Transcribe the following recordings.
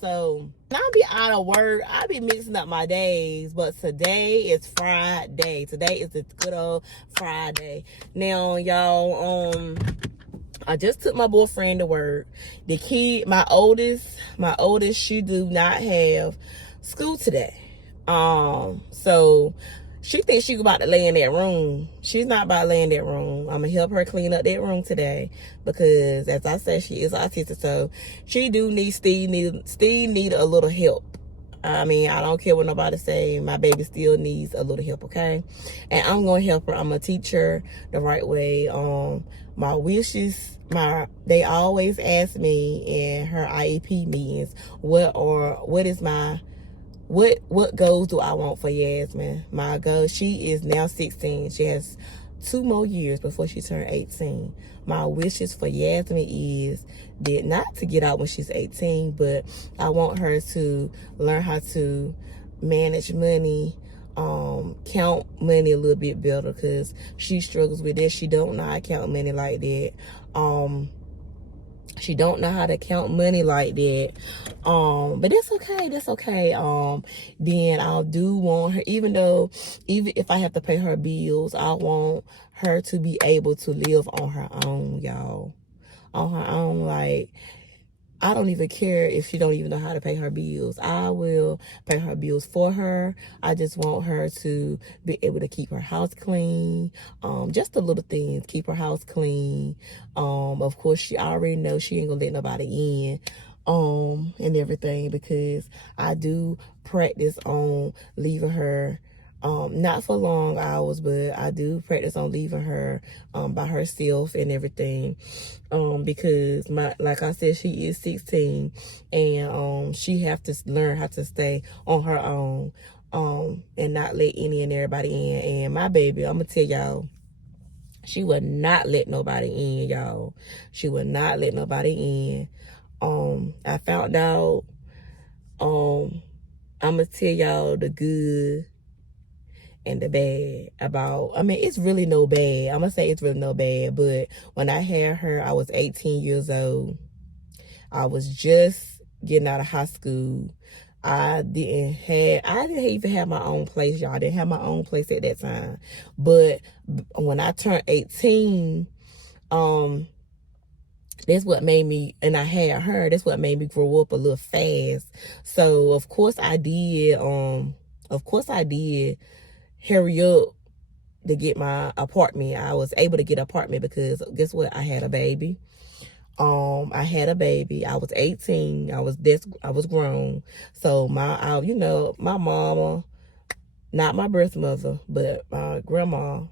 So I'll be out of work. I'll be mixing up my days. But today is Friday. Today is the good old Friday. Now, y'all, I just took my boyfriend to work. The kid, my oldest, she do not have school today. So she thinks she about to lay in that room. She's not about to lay in that room. I'm gonna help her clean up that room today because, as I said, she is autistic, so she do need Steve need a little help. I mean, I don't care what nobody say. My baby still needs a little help, okay? And I'm gonna help her. I'm gonna teach her the right way. My wishes, they always ask me in her IEP meetings, what goals do I want for Yasmin? My goal, she is now 16. She has 2 more years before she turns 18. My wishes for Yasmin is that not to get out when she's 18, but I want her to learn how to manage money, count money a little bit better, because she struggles with that. She don't know how to count money like that. She don't know how to count money like that. But that's okay. Then I do want her, even if I have to pay her bills, I want her to be able to live on her own, y'all. On her own. Like, I don't even care if she don't even know how to pay her bills. I will pay her bills for her. I just want her to be able to keep her house clean. Just the little things. Keep her house clean. Of course, she already knows she ain't gonna let nobody in. And everything, because I do practice on leaving her, not for long hours, but I do practice on leaving her by herself and everything, because like I said, she is 16, and she have to learn how to stay on her own, and not let any and everybody in. And my baby, I'm gonna tell y'all, she would not let nobody in, y'all. She would not let nobody in. I found out, I'm gonna tell y'all the good and the bad about, I mean, it's really no bad. I'm gonna say it's really no bad, but when I had her, I was 18 years old. I was just getting out of high school. I didn't even have my own place, y'all. I didn't have my own place at that time. But when I turned 18, that's what made me, and I had her, that's what made me grow up a little fast. So of course I did hurry up to get my apartment. I was able to get an apartment because guess what? I had a baby. I was 18. I was grown. So my mama, not my birth mother, but my grandma,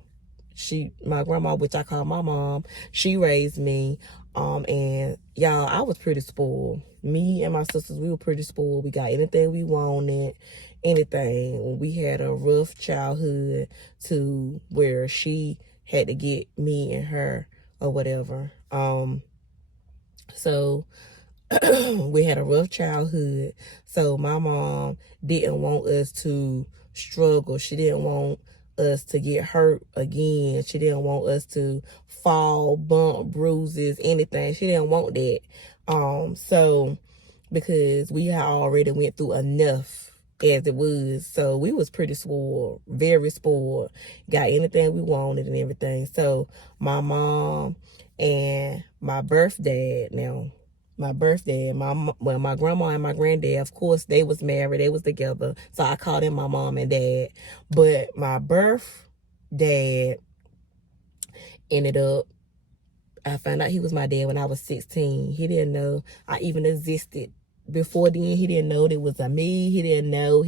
which I call my mom, she raised me. And y'all, I was pretty spoiled. Me and my sisters, we were pretty spoiled. We got anything we wanted, anything. We had a rough childhood to where she had to get me and her or whatever. So we had a rough childhood. So my mom didn't want us to struggle. She didn't want us to get hurt again. She didn't want us to fall, bump, bruises, anything. She didn't want that. So because we had already went through enough as it was. So we was pretty spoiled, very spoiled. Got anything we wanted and everything. So my mom and my birth dad, my grandma and my granddad, of course, they was married. They was together. So I called them my mom and dad. But my birth dad I found out he was my dad when I was 16. He didn't know I even existed. Before then, he didn't know it was a me. He didn't know.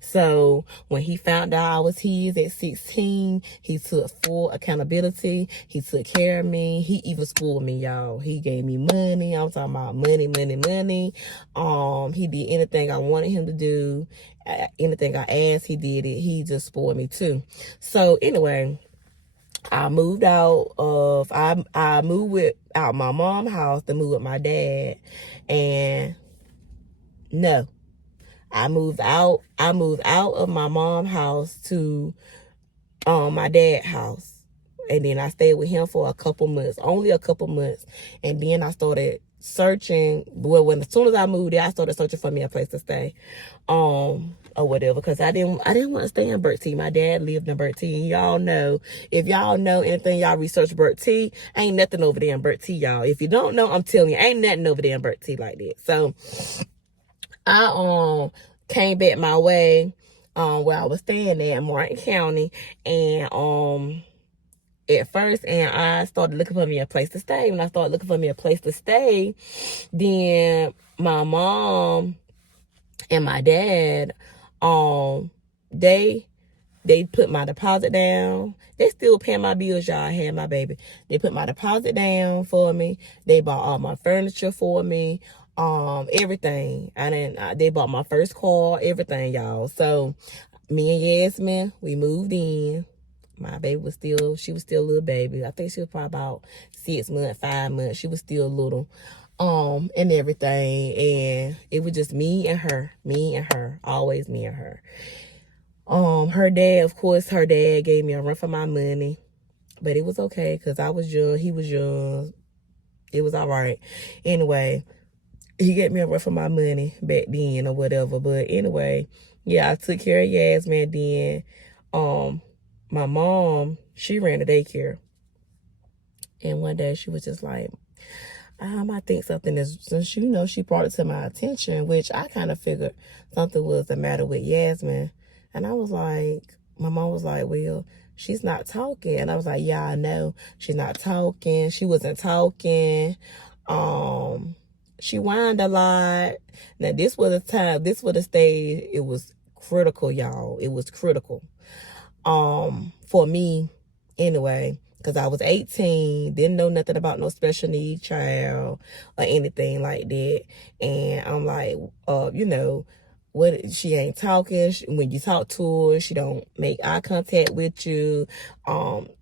So when he found out I was his at 16, he took full accountability. He took care of me. He even spoiled me, y'all. He gave me money. I'm talking about money. He did anything I wanted him to do. Anything I asked, he did it. He just spoiled me too. So anyway, I moved out my mom's house to move with my dad. And no, I moved out of my mom's house to my dad's house. And then I stayed with him for only a couple months. And then I started searching. Well, when as soon as I moved there, I started searching for me a place to stay, or whatever, because I didn't want to stay in Bertie. My dad lived in Bertie. Y'all know, if y'all know anything, y'all research Bertie. Ain't nothing over there in Bertie, y'all. If you don't know, I'm telling you, ain't nothing over there in Bertie like that. So I came back my way where I was staying at in Martin County, and at first, and I started looking for me a place to stay. When I started looking for me a place to stay, then my mom and my dad, they put my deposit down. They still paying my bills, y'all. I had my baby. They put my deposit down for me. They bought all my furniture for me. Everything. They bought my first car, everything, y'all. So me and Yasmin, we moved in. My baby was still, she was still a little baby. I think she was probably about 6 months, 5 months. She was still little, and everything. And it was just me and her, always me and her. Her dad, of course, her dad gave me a run for my money, but it was okay because I was young, he was young. It was all right. Anyway, he gave me a run for my money back then or whatever. But anyway, yeah, I took care of Yasmin then. My mom, she ran a daycare. And one day she was just like, I think something is, since she brought it to my attention, which I kind of figured something was the matter with Yasmin. And I was like, my mom was like, well, she's not talking. And I was like, yeah, I know. She's not talking. She wasn't talking. She whined a lot. Now, this was a stage, it was critical, y'all. It was critical. For me, anyway, because I was 18, didn't know nothing about no special needs child or anything like that. And I'm like, what, she ain't talking. When you talk to her, she don't make eye contact with you.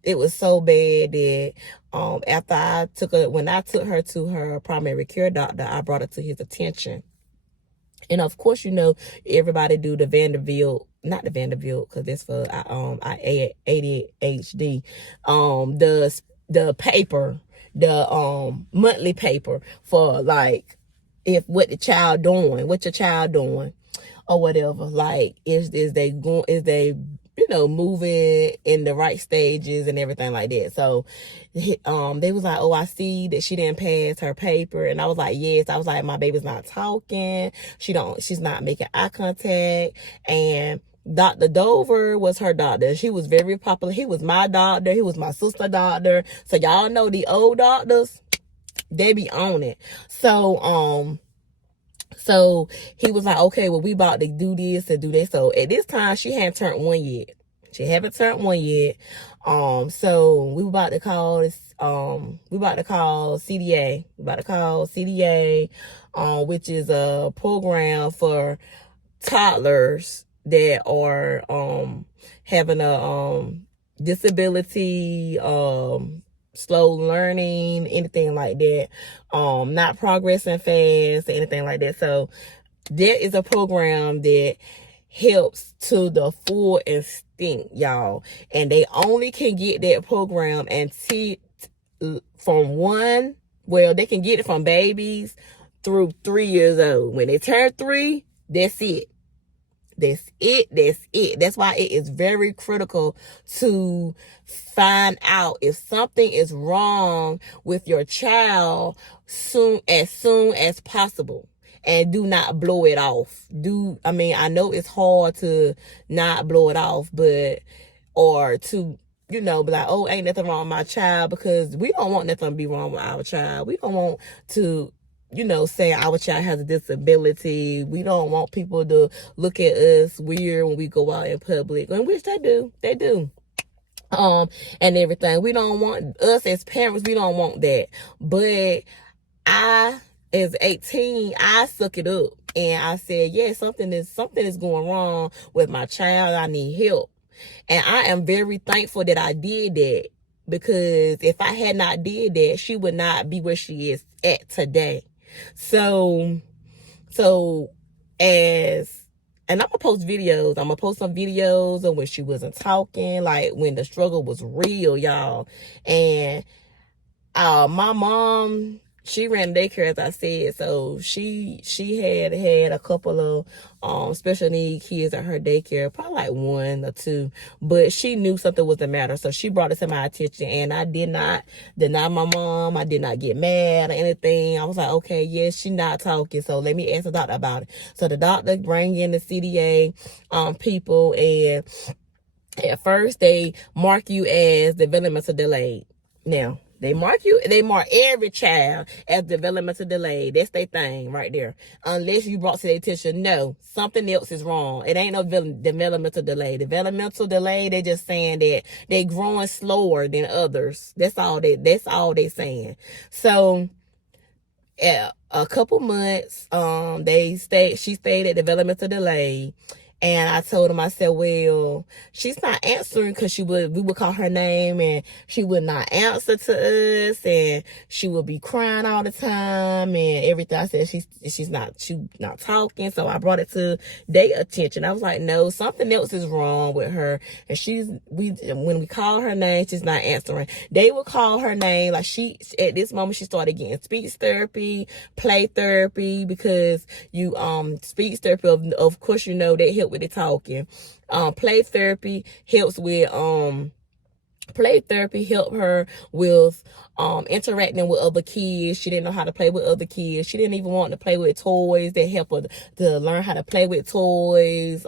It was so bad that after when I took her to her primary care doctor, I brought her to his attention. And of course, everybody do the Vanderbilt, not the Vanderbilt, because that's for ADHD. The paper, the monthly paper for like what your child doing, or whatever. Like is they moving in the right stages and everything like that. So they was like, oh, I see that she didn't pass her paper. And I was like, yes. I was like, my baby's not talking. She's not making eye contact. And Dr. Dover was her doctor. She was very popular. He was my doctor. He was my sister doctor. So y'all know the old doctors, they be on it. So he was like, okay, well, we about to do this and do that. So at this time, she hadn't turned 1 yet. She haven't turned 1 yet. So we were about to call this, CDA. We about to call CDA, which is a program for toddlers that are, having a, disability, slow learning, anything like that, not progressing fast, anything like that. So there is a program that helps to the full extent, y'all, and they only can get that program and they can get it from babies through 3 years old. When they turn 3, that's it. That's it. That's why it is very critical to find out if something is wrong with your child as soon as possible. And do not blow it off. I know it's hard to not blow it off, or to, be like, oh, ain't nothing wrong with my child, because we don't want nothing to be wrong with our child. We don't want to, say our child has a disability. We don't want people to look at us weird when we go out in public, in which they do. And everything. We don't want, us as parents, we don't want that. But as 18, I suck it up. And I said, yeah, something is going wrong with my child. I need help. And I am very thankful that I did that, because if I had not did that, she would not be where she is at today. And I'm gonna post videos. I'm gonna post some videos of when she wasn't talking, like when the struggle was real, y'all. And my mom, she ran daycare, as I said. So she had a couple of special need kids at her daycare, probably like 1 or 2. But she knew something was the matter, so she brought it to my attention. And I did not deny my mom. I did not get mad or anything. I was like, okay, yes, she not talking, so let me ask the doctor about it. So the doctor bring in the CDA people, and at first they mark you as developmental delayed. Now, they mark every child as developmental delayed. That's their thing right there. Unless you brought to their attention, no, something else is wrong. It ain't no developmental delay. Developmental delay, they just saying that they growing slower than others. That's all they saying. So at a couple months, she stayed at developmental delay. And I told him, I said, well, she's not answering, because we would call her name and she would not answer to us, and she would be crying all the time and everything. I said, she's not talking. So I brought it to their attention. I was like, no, something else is wrong with her. And when we call her name, she's not answering. They would call her name. Like, at this moment, she started getting speech therapy, play therapy, because speech therapy, of course, they help with the talking. Play therapy helps with helped her with interacting with other kids. She didn't know how to play with other kids. She didn't even want to play with toys. That help her to learn how to play with toys.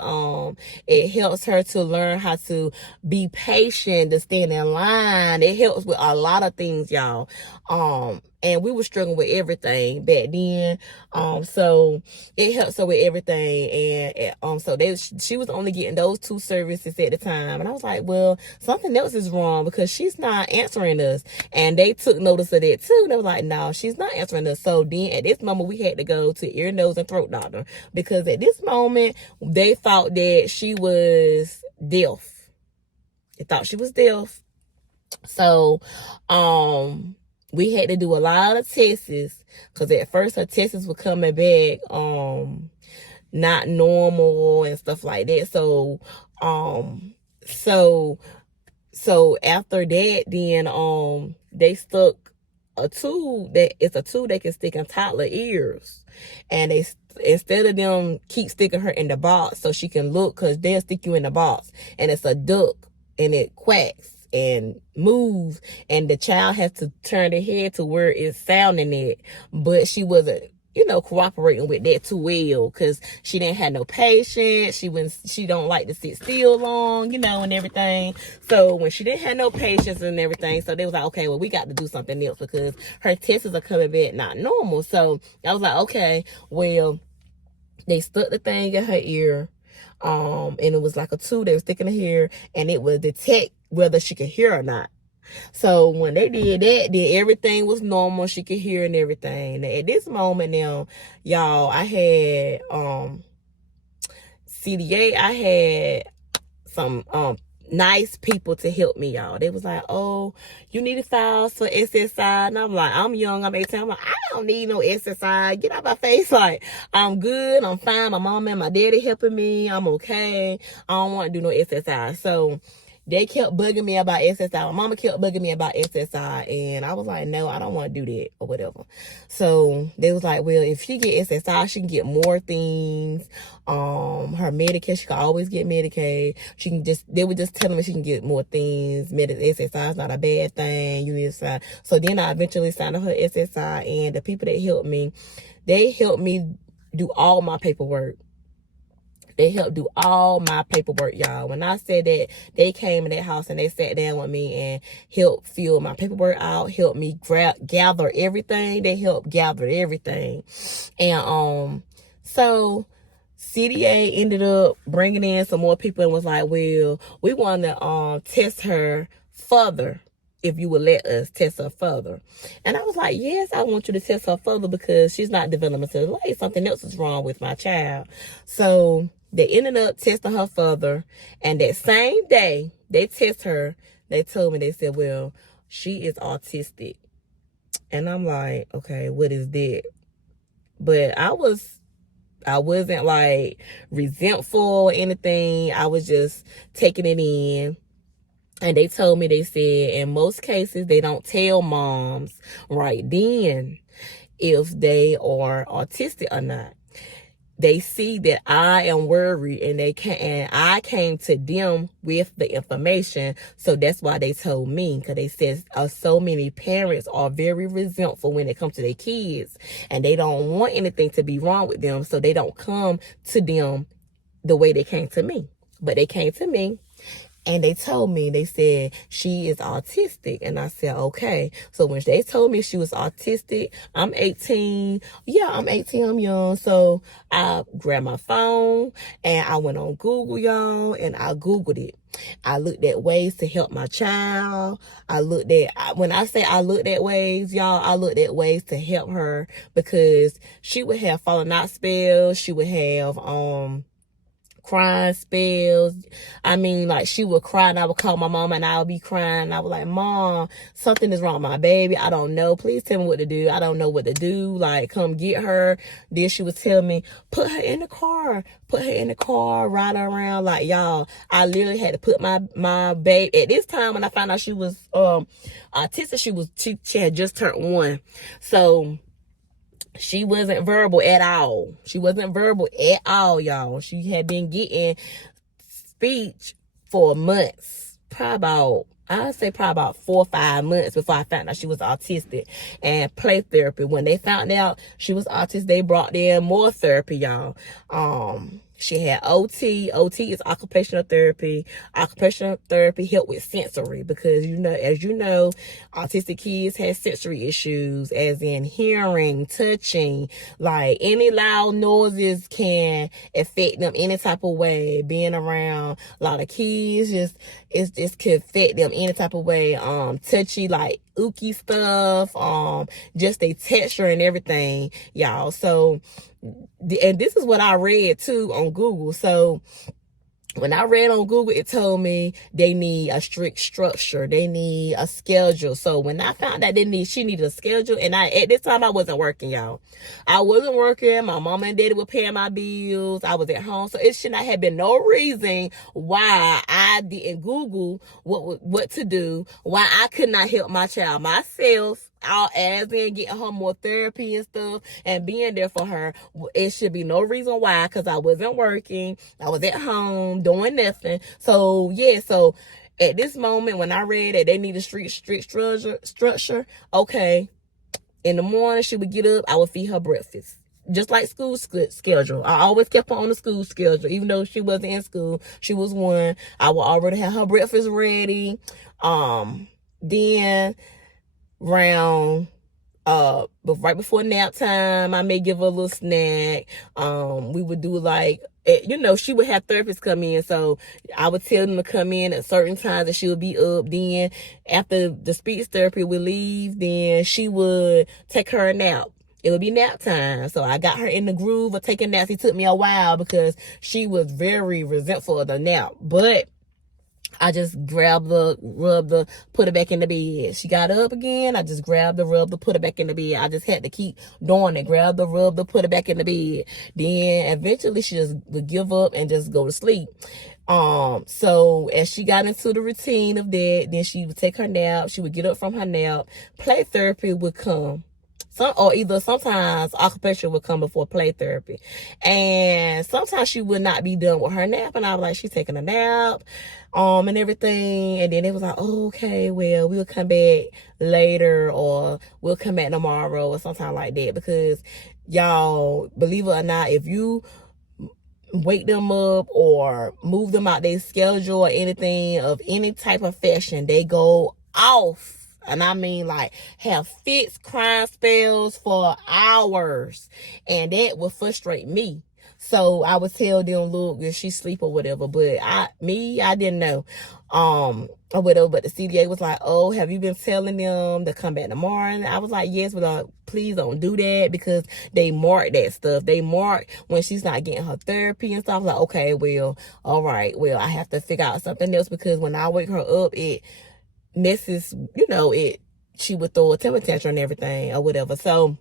It helps her to learn how to be patient, to stand in line. It helps with a lot of things, y'all. And we were struggling with everything back then. So it helps her with everything. And so she was only getting those 2 services at the time. And I was like, well, something else is wrong, because she's not answering us. And they took notice of that too. They were like, no, she's not answering us. So then at this moment, we had to go to ear, nose, and throat doctor, because at this moment, they thought that she was deaf. They thought she was deaf. So, we had to do a lot of tests, because at first her tests were coming back not normal and stuff like that. So after that, then they stuck a tube that can stick in toddler ears, and they, instead of them keep sticking her in the box so she can look, because they'll stick you in the box and it's a duck and it quacks and move, and the child has to turn their head to where it's sounding it. But she wasn't cooperating with that too well, because she didn't have no patience. She don't like to sit still long, and everything. So when she didn't have no patience and everything, so they was like, okay, well, we got to do something else, because her tests are coming back not normal. So I was like, okay, well, they stuck the thing in her ear, and it was like a tube they were sticking in her ear, and it would detect whether she could hear or not. So when they did that, then everything was normal. She could hear and everything. And at this moment now, y'all, I had CDA. I had some nice people to help me, y'all. They was like, oh, you need to file for SSI. And I'm like, I'm young, I'm 18. I'm like, I don't need no SSI. Get out my face. Like, I'm good, I'm fine. My mom and my daddy helping me. I'm okay. I don't want to do no SSI. So they kept bugging me about SSI. My mama kept bugging me about SSI. And I was like, no, I don't want to do that or whatever. So they was like, well, if she get SSI, she can get more things. Her Medicaid, she can always get Medicaid. They would just tell me she can get more things. SSI is not a bad thing. You need to sign. So then I eventually signed up her SSI. And the people that helped me, they helped me do all my paperwork. They helped do all my paperwork, y'all. When I said that, they came in that house and they sat down with me and helped fill my paperwork out, helped me gather everything. They helped gather everything. And so CDA ended up bringing in some more people and was like, well, we want to test her further, if you would let us test her further. And I was like, yes, I want you to test her further, because she's not developmentally delayed. Something else is wrong with my child. So they ended up testing her further. And that same day they test her, they told me, they said, well, she is autistic. And I'm like, okay, what is that? But I wasn't like resentful or anything. I was just taking it in. And they told me, they said, in most cases, they don't tell moms right then. if they are autistic or not. They see that I am worried, and I came to them with the information. So that's why they told me, because they said so many parents are very resentful when it comes to their kids, and they don't want anything to be wrong with them. So they don't come to them the way they came to me. But they came to me, and they told me, they said, she is autistic. And I said, okay. So when they told me she was autistic, I'm 18. Yeah, I'm 18. I'm young. So I grabbed my phone and I went on Google, y'all, and I Googled it. I looked at ways to help my child. When I say I looked at ways, y'all, I looked at ways to help her, because she would have falling out spells. She would have, crying spells. I mean, like, she would cry and I would call my mom and I would be crying. And I was like, Mom, something is wrong with my baby. I don't know. Please tell me what to do. I don't know what to do. Like, come get her. Then she would tell me, put her in the car. Put her in the car, ride her around. Like, y'all, I literally had to put my baby. At this time, when I found out she was autistic, she had just turned 1. So she wasn't verbal at all. She wasn't verbal at all, y'all. She had been getting speech for months. I'd say probably about 4 or 5 months before I found out she was autistic. And play therapy. When they found out she was autistic, they brought in more therapy, y'all. She had OT. OT is occupational therapy. Occupational therapy help with sensory, because, as you know, autistic kids have sensory issues, as in hearing, touching. Like, any loud noises can affect them any type of way. Being around a lot of kids just could affect them any type of way. Touchy, like ooky stuff. Just a texture and everything, y'all. So, and this is what I read too on Google. So when I read on Google, it told me they need a strict structure. They need a schedule. So when I found out she needed a schedule, and at this time I wasn't working, y'all. I wasn't working. My mama and daddy were paying my bills. I was at home. So it should not have been no reason why I didn't Google what to do, why I could not help my child myself. As in getting her more therapy and stuff and being there for her. It should be no reason why, because I wasn't working. I was at home doing nothing. So yeah, so at this moment when I read that they need a strict structure, okay, in the morning she would get up, I would feed her breakfast. Just like school schedule. I always kept her on the school schedule. Even though she wasn't in school, she was 1. I would already have her breakfast ready. Then around but right before nap time, I may give her a little snack. We would do like, she would have therapists come in, so I would tell them to come in at certain times and she would be up. Then after the speech therapy would leave, then she would take her a nap. It would be nap time. So I got her in the groove of taking naps. It took me a while because she was very resentful of the nap, but I just rubbed the, put her back in the bed. She got up again. I just grabbed the, rubbed the, put her back in the bed. I just had to keep doing it. Grab the, rub the, put her back in the bed. Then eventually she just would give up and just go to sleep. So as she got into the routine of that, then she would take her nap. She would get up from her nap. Play therapy would come. Sometimes occupation would come before play therapy. And sometimes she would not be done with her nap. And I was like, she's taking a nap, and everything. And then it was like, oh, okay, well, we'll come back later, or we'll come back tomorrow, or something like that. Because y'all, believe it or not, if you wake them up or move them out their schedule or anything of any type of fashion, they go off. And I mean, like, have fits, crying spells for hours. And that would frustrate me. So I would tell them, look, if she sleep or whatever. But I didn't know. Or whatever. But the CDA was like, oh, have you been telling them to come back tomorrow? And I was like, yes, but please don't do that, because they mark that stuff. They mark when she's not getting her therapy and stuff. Like, okay, well, all right. Well, I have to figure out something else, because when I wake her up, it messes, she would throw a temper tantrum and everything or whatever. So,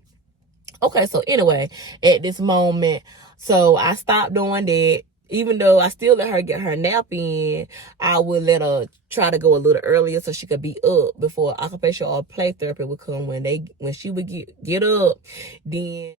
okay, so anyway, at this moment, so I stopped doing that. even though I still let her get her nap in, I would let her try to go a little earlier so she could be up before occupational or play therapy would come. When she would get up, then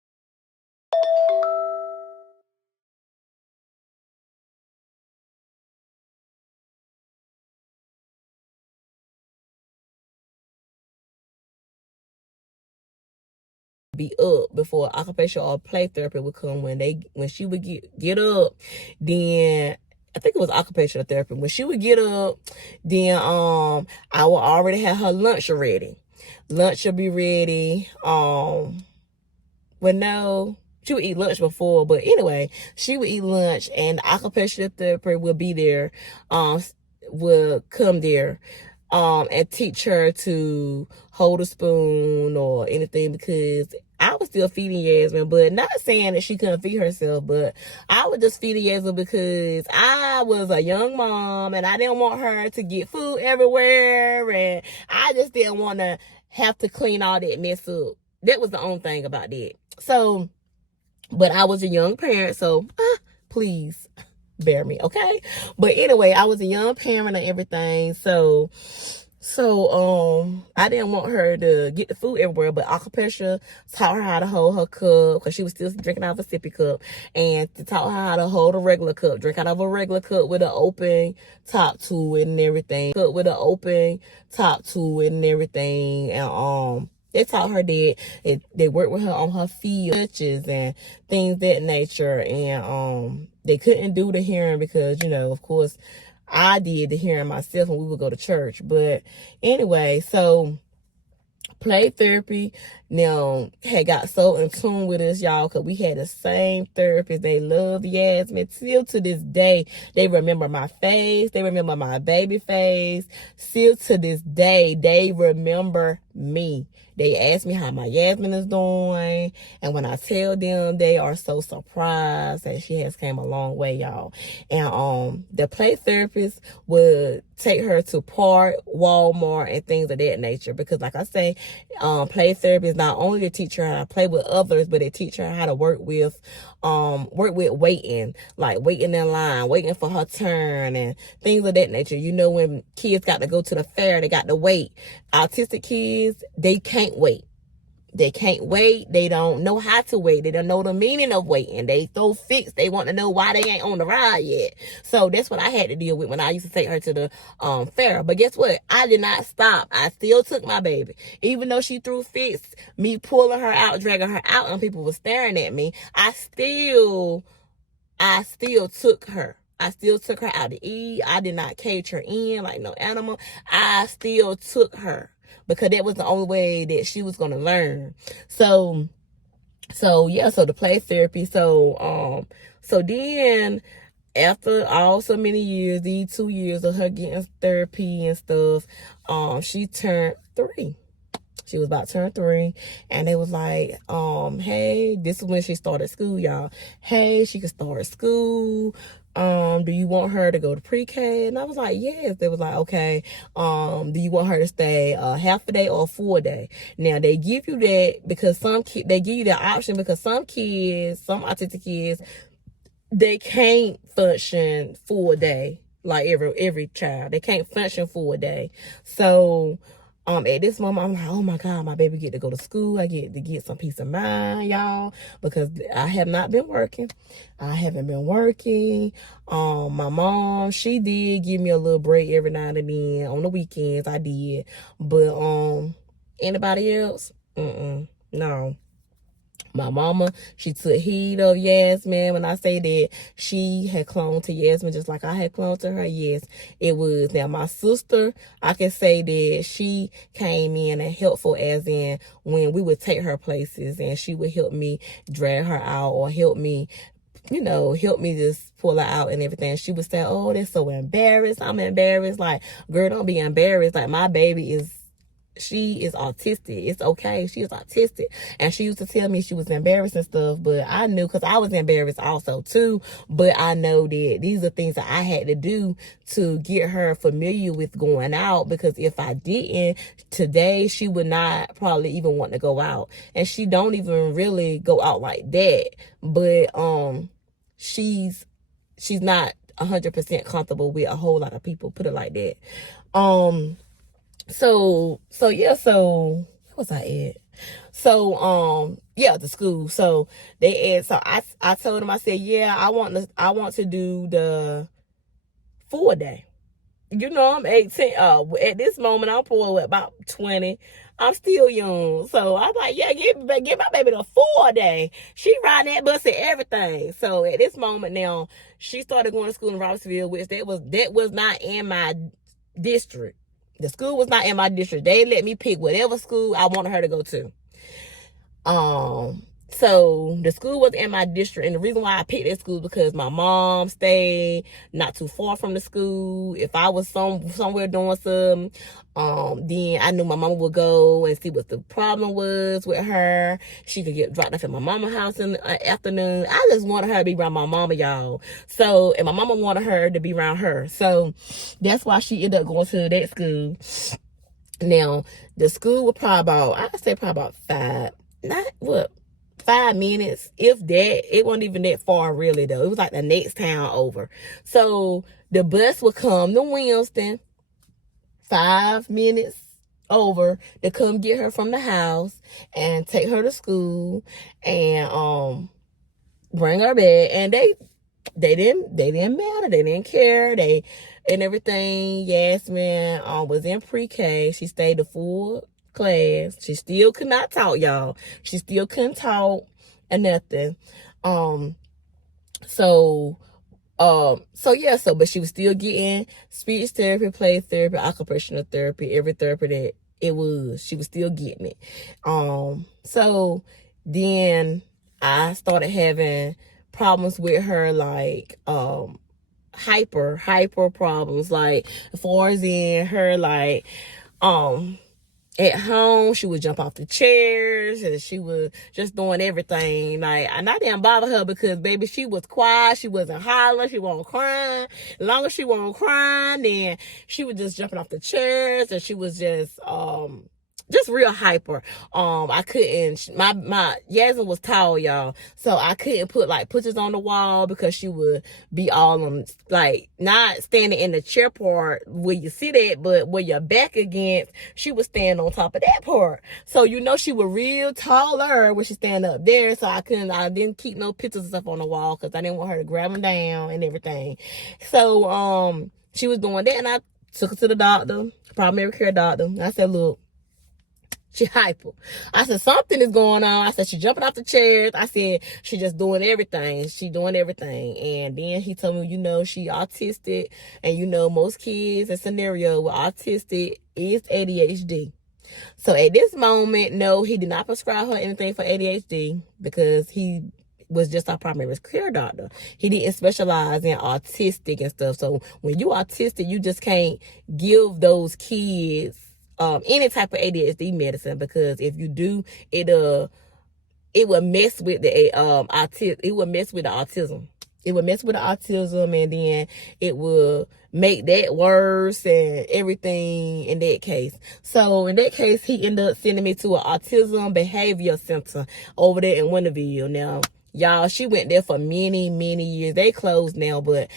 be up before occupational or play therapy would come. When she would get up, then I think it was occupational therapy. When she would get up, then I will already have her lunch ready. Lunch will be ready. But no, she would eat lunch before. But anyway, she would eat lunch, and the occupational therapy will be there. Will come there. And teach her to hold a spoon or anything, because I was still feeding Yasmin, but not saying that she couldn't feed herself, but I was just feeding Yasmin because I was a young mom and I didn't want her to get food everywhere, and I just didn't want to have to clean all that mess up. That was the only thing about that. So, but I was a young parent, so please bear me, okay? But anyway, I was a young parent and everything, so I didn't want her to get the food everywhere, but acupressure taught her how to hold her cup, because she was still drinking out of a sippy cup, and to taught her how to hold a regular cup, drink out of a regular cup with an open top to it and everything, cup with an open top to it and everything, and they taught her that they worked with her on her feet, touches and things that nature, and they couldn't do the hearing because, you know, of course, I did the hearing myself when we would go to church. But anyway, so play therapy now had got so in tune with us, y'all, because we had the same therapist. They loved Yasmin still to this day. They remember my face. They remember my baby face. Still to this day, they remember me. They ask me how my Yasmin is doing, and when I tell them, they are so surprised that she has came a long way, y'all. And the play therapist would take her to Park, Walmart, and things of that nature, because like I say, play therapy is not only to teach her how to play with others, but they teach her how to work with waiting, like waiting in line, waiting for her turn, and things of that nature. You know, when kids got to go to the fair, they got to wait. Autistic kids, they can't wait. They can't wait. They don't know how to wait. They don't know the meaning of waiting. They throw fits. They want to know why they ain't on the ride yet. So that's what I had to deal with when I used to take her to the fair. But guess what? I did not stop. I still took my baby. Even though she threw fits, me pulling her out, dragging her out, and people were staring at me, I still took her. I still took her out to eat. I did not cage her in like no animal. I still took her, because that was the only way that she was going to learn. So yeah, so the play therapy. So then after all so many years, these 2 years of her getting therapy and stuff, she turned 3. She was about to turn 3, and they was like, hey, this is when she started school, y'all. Hey, she could start school. Do you want her to go to pre-K? And I was like, yes. They was like, okay. Do you want her to stay half a day or a full day? Now they give you that because they give you that option because some autistic kids, they can't function full day. Like every child, they can't function full day. So at this moment, I'm like, oh my God, my baby get to go to school. I get to get some peace of mind, y'all, because I have not been working. I haven't been working. My mom, she did give me a little break every now and then on the weekends. I did, but anybody else? No. My mama, she took heed of Yasmin. When I say that she had cloned to Yasmin just like I had cloned to her, yes, it was. Now, my sister, I can say that she came in and helpful, as in when we would take her places and she would help me drag her out or help me just pull her out and everything. She would say, oh, they're so embarrassed. I'm embarrassed. Like, girl, don't be embarrassed. Like, my baby she is autistic. It's okay. She is autistic. And she used to tell me she was embarrassed and stuff, but I knew, because I was embarrassed also too, but I know that these are things that I had to do to get her familiar with going out, because if I didn't, today she would not probably even want to go out. And she don't even really go out like that, but she's she's not 100% comfortable with a whole lot of people, put it like that. So yeah, so where was I at? So yeah, the school. So they asked, so I told them, I said, yeah, I want to do the full day. You know, I'm 18. At this moment, I'm probably about 20. I'm still young. So I'm like, yeah, give my baby the full day. She riding that bus and everything. So at this moment now, she started going to school in Robertsville, which that was not in my district. The school was not in my district. They let me pick whatever school I wanted her to go to. So the school was in my district, and the reason why I picked that school because my mom stayed not too far from the school. If I was somewhere doing something, then I knew my mama would go and see what the problem was with her. She could get dropped off at my mama's house in the afternoon. I just wanted her to be around my mama, y'all. So, and my mama wanted her to be around her. So that's why she ended up going to that school. Now, the school was probably about 5 minutes, if that. It wasn't even that far really though. It was like the next town over. So the bus would come to Winston 5 minutes over to come get her from the house and take her to school and bring her back. And they didn't matter. They didn't care. And everything. Yasmin was in pre-K. She stayed the full class. She still could not talk, y'all. She still couldn't talk and nothing. But she was still getting speech therapy, play therapy, occupational therapy, every therapy that it was. She was still getting it. So then I started having problems with her, like hyper problems, like as far as in her, like at home, she would jump off the chairs and she was just doing everything. Like, and I didn't bother her because, baby, she was quiet. She wasn't hollering. She wasn't crying. As long as she wasn't crying, then she was just jumping off the chairs and she was just real hyper. I couldn't, my Yasmin was tall, y'all. So I couldn't put like pictures on the wall because she would be all like not standing in the chair part where you sit at, but where your back against, she would stand on top of that part. So you know she was real taller when she stand up there. So I didn't keep no pictures and stuff on the wall because I didn't want her to grab them down and everything. So she was doing that, and I took her to the doctor, primary care doctor. And I said, look, she hyper. I said, something is going on. I said, she jumping off the chairs. I said, she just doing everything. She doing everything. And then he told me, you know, she autistic. And you know, most kids in scenario with autistic is ADHD. So at this moment, no, he did not prescribe her anything for ADHD because he was just our primary care doctor. He didn't specialize in autistic and stuff. So when you autistic, you just can't give those kids any type of ADHD medicine, because if you do, it would mess with the autism. It would mess with the autism. It would mess with the autism, and then it would make that worse and everything in that case. So in that case, he ended up sending me to an autism behavior center over there in Winterville. Now, y'all, she went there for many, many years. They closed now, but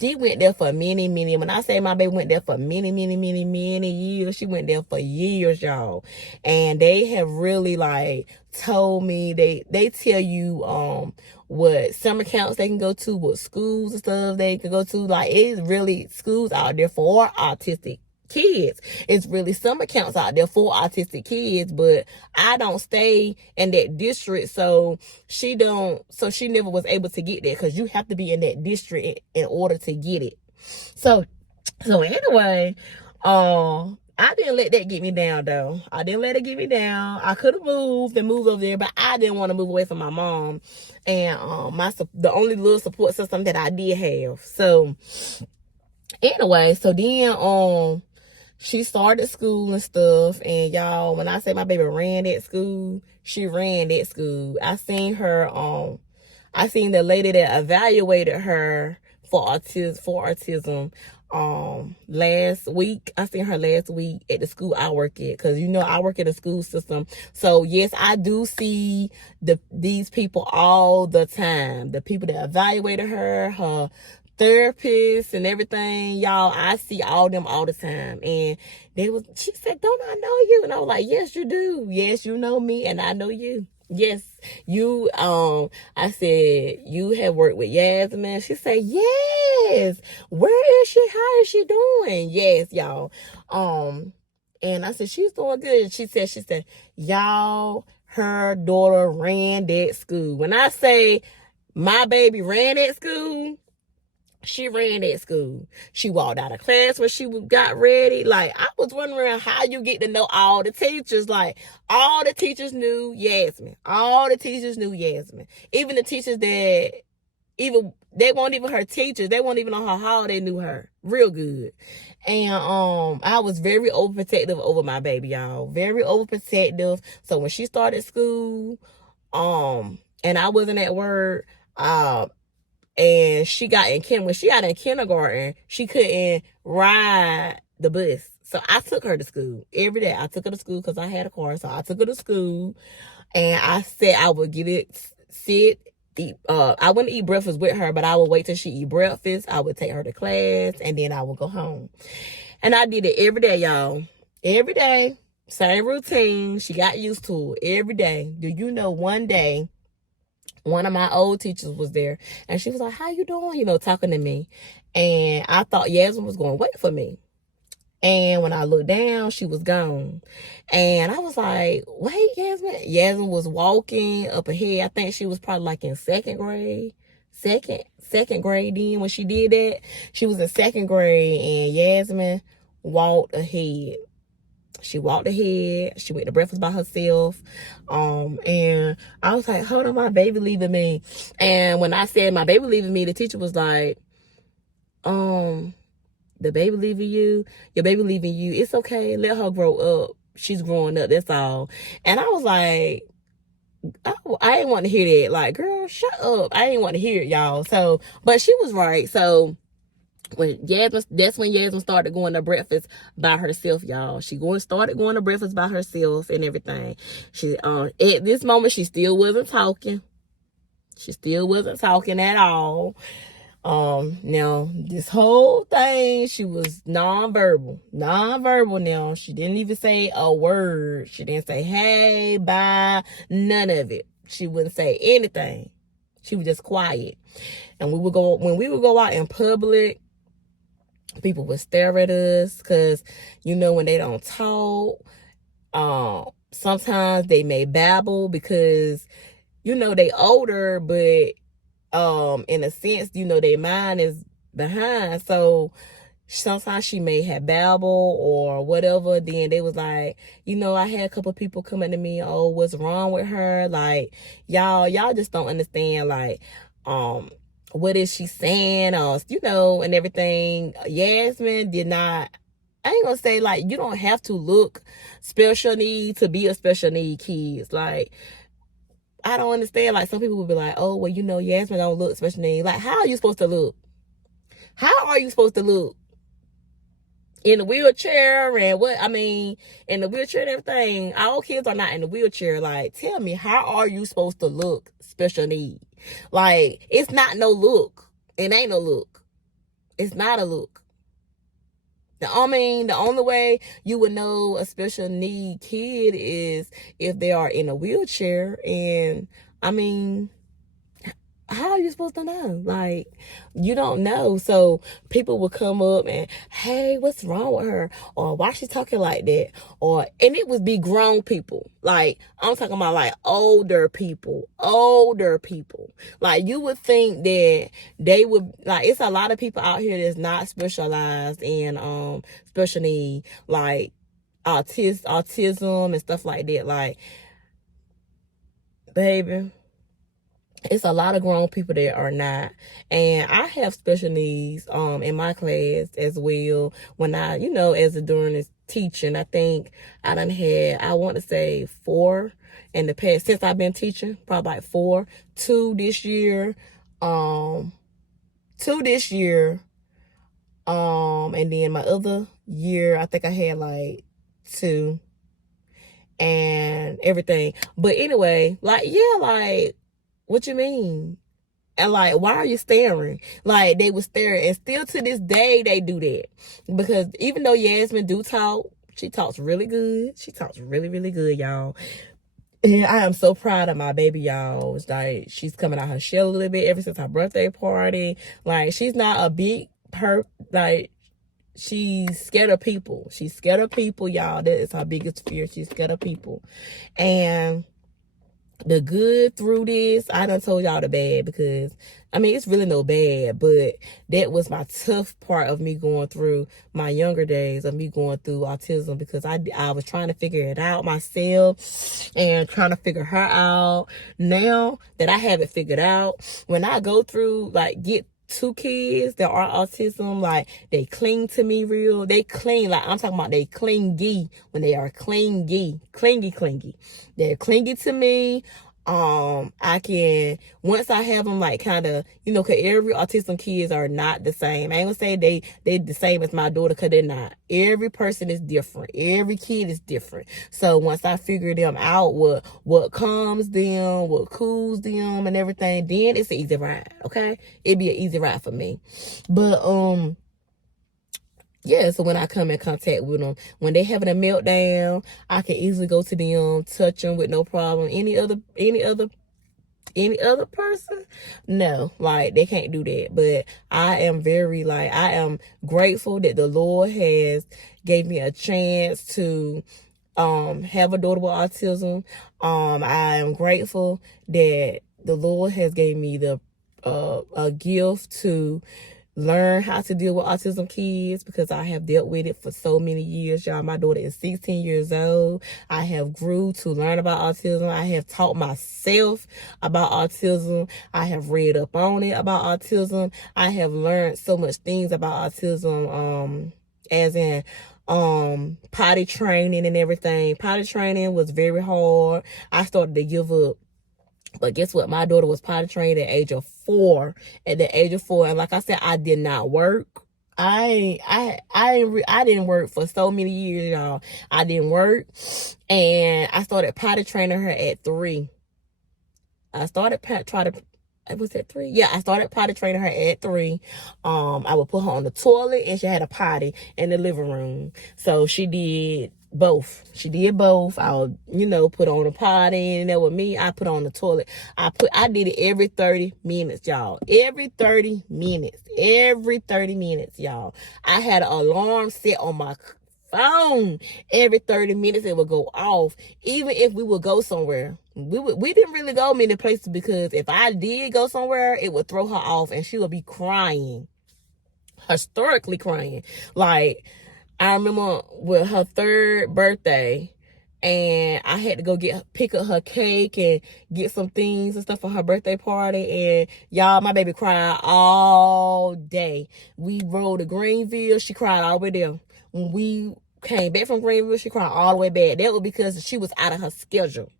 she went there for many, many. When I say my baby went there for many, many, many, many years, she went there for years, y'all. And they have really like told me, they tell you what summer camps they can go to, what schools and stuff they can go to. Like, it's really schools out there for autistic kids. It's really summer camps out there for autistic kids, but I don't stay in that district, so she never was able to get there, because you have to be in that district in order to get it. So anyway, I didn't let that get me down though. I didn't let it get me down. I could have moved over there, but I didn't want to move away from my mom and the only little support system that I did have. So anyway, so then she started school and stuff, and y'all, when I say my baby ran that school, she ran that school. I seen the lady that evaluated her for autism last week. I seen her last week at the school I work at, because you know I work at a school system. So yes, I do see these people all the time. The people that evaluated her therapists and everything, y'all. I see all them all the time. And she said, don't I know you? And I was like, yes, you do. Yes, you know me and I know you. Yes, you, I said, you have worked with Yasmin. She said, yes. Where is she? How is she doing? Yes, y'all. And I said, she's doing good. She said, y'all, her daughter ran that school. When I say my baby ran that school, she ran that school. She walked out of class when she got ready. Like, I was wondering how you get to know all the teachers. Like, all the teachers knew Yasmin. All the teachers knew Yasmin. Even the teachers that they weren't even her teachers. They weren't even on her hall. They knew her real good. And I was very overprotective over my baby, y'all. Very overprotective. So when she started school, and I wasn't at work, and when she got in kindergarten, she couldn't ride the bus. So I took her to school every day. I took her to school because I had a car. So I took her to school, and I said I would I wouldn't eat breakfast with her, but I would wait till she eat breakfast. I would take her to class, and then I would go home. And I did it every day, y'all. Every day, same routine. She got used to it every day. Do you know, one day, one of my old teachers was there, and she was like, how you doing? You know, talking to me. And I thought Yasmin was going to wait for me. And when I looked down, she was gone. And I was like, wait, Yasmin. Yasmin was walking up ahead. I think she was probably like in second grade. Second grade then when she did that. She was in second grade, and Yasmin walked ahead. She walked ahead. She went to breakfast by herself. And I was like, hold on, my baby leaving me. And when I said my baby leaving me, the teacher was like, the baby leaving you, your baby leaving you, it's okay. Let her grow up. She's growing up. That's all. And I was like, I didn't want to hear that. Like, girl, shut up. I didn't want to hear it, y'all. So, but she was right. So, that's when Yasmin started going to breakfast by herself, y'all. She started going to breakfast by herself and everything. She at this moment she still wasn't talking. She still wasn't talking at all. Now this whole thing, she was nonverbal now. She didn't even say a word. She didn't say hey, bye, none of it. She wouldn't say anything. She was just quiet. And when we would go out in public, people would stare at us because, you know, when they don't talk, sometimes they may babble because, you know, they older, but in a sense, you know, their mind is behind. So sometimes she may have babble or whatever. Then they was like, you know, I had a couple people coming to me, oh, what's wrong with her? Like, y'all just don't understand, like, what is she saying? You know, and everything. Yasmin did not, I ain't gonna say, like, you don't have to look special need to be a special need kid. Like, I don't understand. Like, some people would be like, oh, well, you know, Yasmin don't look special need. Like, how are you supposed to look? How are you supposed to look? In a wheelchair and in the wheelchair and everything. All kids are not in the wheelchair. Like, tell me, how are you supposed to look special need? Like, it's not no look. It ain't no look. It's not a look. The only way you would know a special need kid is if they are in a wheelchair. And how are you supposed to know? Like, you don't know. So people will come up and, hey, what's wrong with her? Or why she talking like that? And it would be grown people. Like, I'm talking about like older people. Like, you would think that they would, like, it's a lot of people out here that's not specialized in special need, like autism and stuff like that. Like, baby, it's a lot of grown people that are not. And I have special needs in my class as well. When I, you know, during this teaching, I think I done had, I want to say 4 in the past, since I've been teaching, probably like 4, 2 this year, and then my other year, I think I had like 2 and everything. But anyway, like, yeah, like, what you mean? And like, why are you staring? Like, they would stare. And still to this day, they do that. Because even though Yasmin do talk, she talks really good. She talks really, really good, y'all. And I am so proud of my baby, y'all. It's like, she's coming out her shell a little bit ever since her birthday party. Like, she's not a big like, she's scared of people. She's scared of people, y'all. That is her biggest fear. She's scared of people. And the good through this, I done told y'all the bad, because I mean, it's really no bad, but that was my tough part of me going through my younger days of me going through autism, because I was trying to figure it out myself and trying to figure her out. Now that I have it figured out, when I go through, like, get two kids that are autism, like, they cling to me real. They cling, like, I'm talking about they clingy when they are clingy. They're clingy to me. I can, once I have them, like, kind of, you know, cause every autism kids are not the same. I ain't gonna say they the same as my daughter, cause they're not. Every person is different. Every kid is different. So once I figure them out, what calms them, what cools them and everything, then it's an easy ride. Okay. It'd be an easy ride for me. But, yeah, so when I come in contact with them, when they having a meltdown, I can easily go to them, touch them with no problem. Any other person, no, like, they can't do that. But I am very, like, I am grateful that the Lord has gave me a chance to have a daughter with autism. I am grateful that the Lord has gave me the a gift to learn how to deal with autism kids, because I have dealt with it for so many years, y'all. My daughter is 16 years old. I have grew to learn about autism. I have taught myself about autism. I have read up on it about autism. I have learned so much things about autism, as in potty training and everything. Potty training was very hard. I started to give up. But guess what? My daughter was potty trained at the age of 4. At the age of 4, and like I said, I did not work. I didn't work for so many years, y'all. I didn't work, and I started potty training her at 3. I started was that 3? Yeah, I started potty training her at 3. I would put her on the toilet, and she had a potty in the living room. So she did both. I would, you know, put on a potty, and that with me, I put on the toilet. I did it every 30 minutes, y'all. Every 30 minutes, y'all. I had an alarm set on my phone. Every 30 minutes it would go off. Even if we would go somewhere, we didn't really go many places, because if I did go somewhere, it would throw her off, and she would be crying, hysterically crying. Like, I remember with her 3rd birthday, and I had to go pick up her cake and get some things and stuff for her birthday party. And y'all, my baby cried all day. We rode to Greenville. She cried all the way there. When we came back from Greenville, she cried all the way back. That was because she was out of her schedule.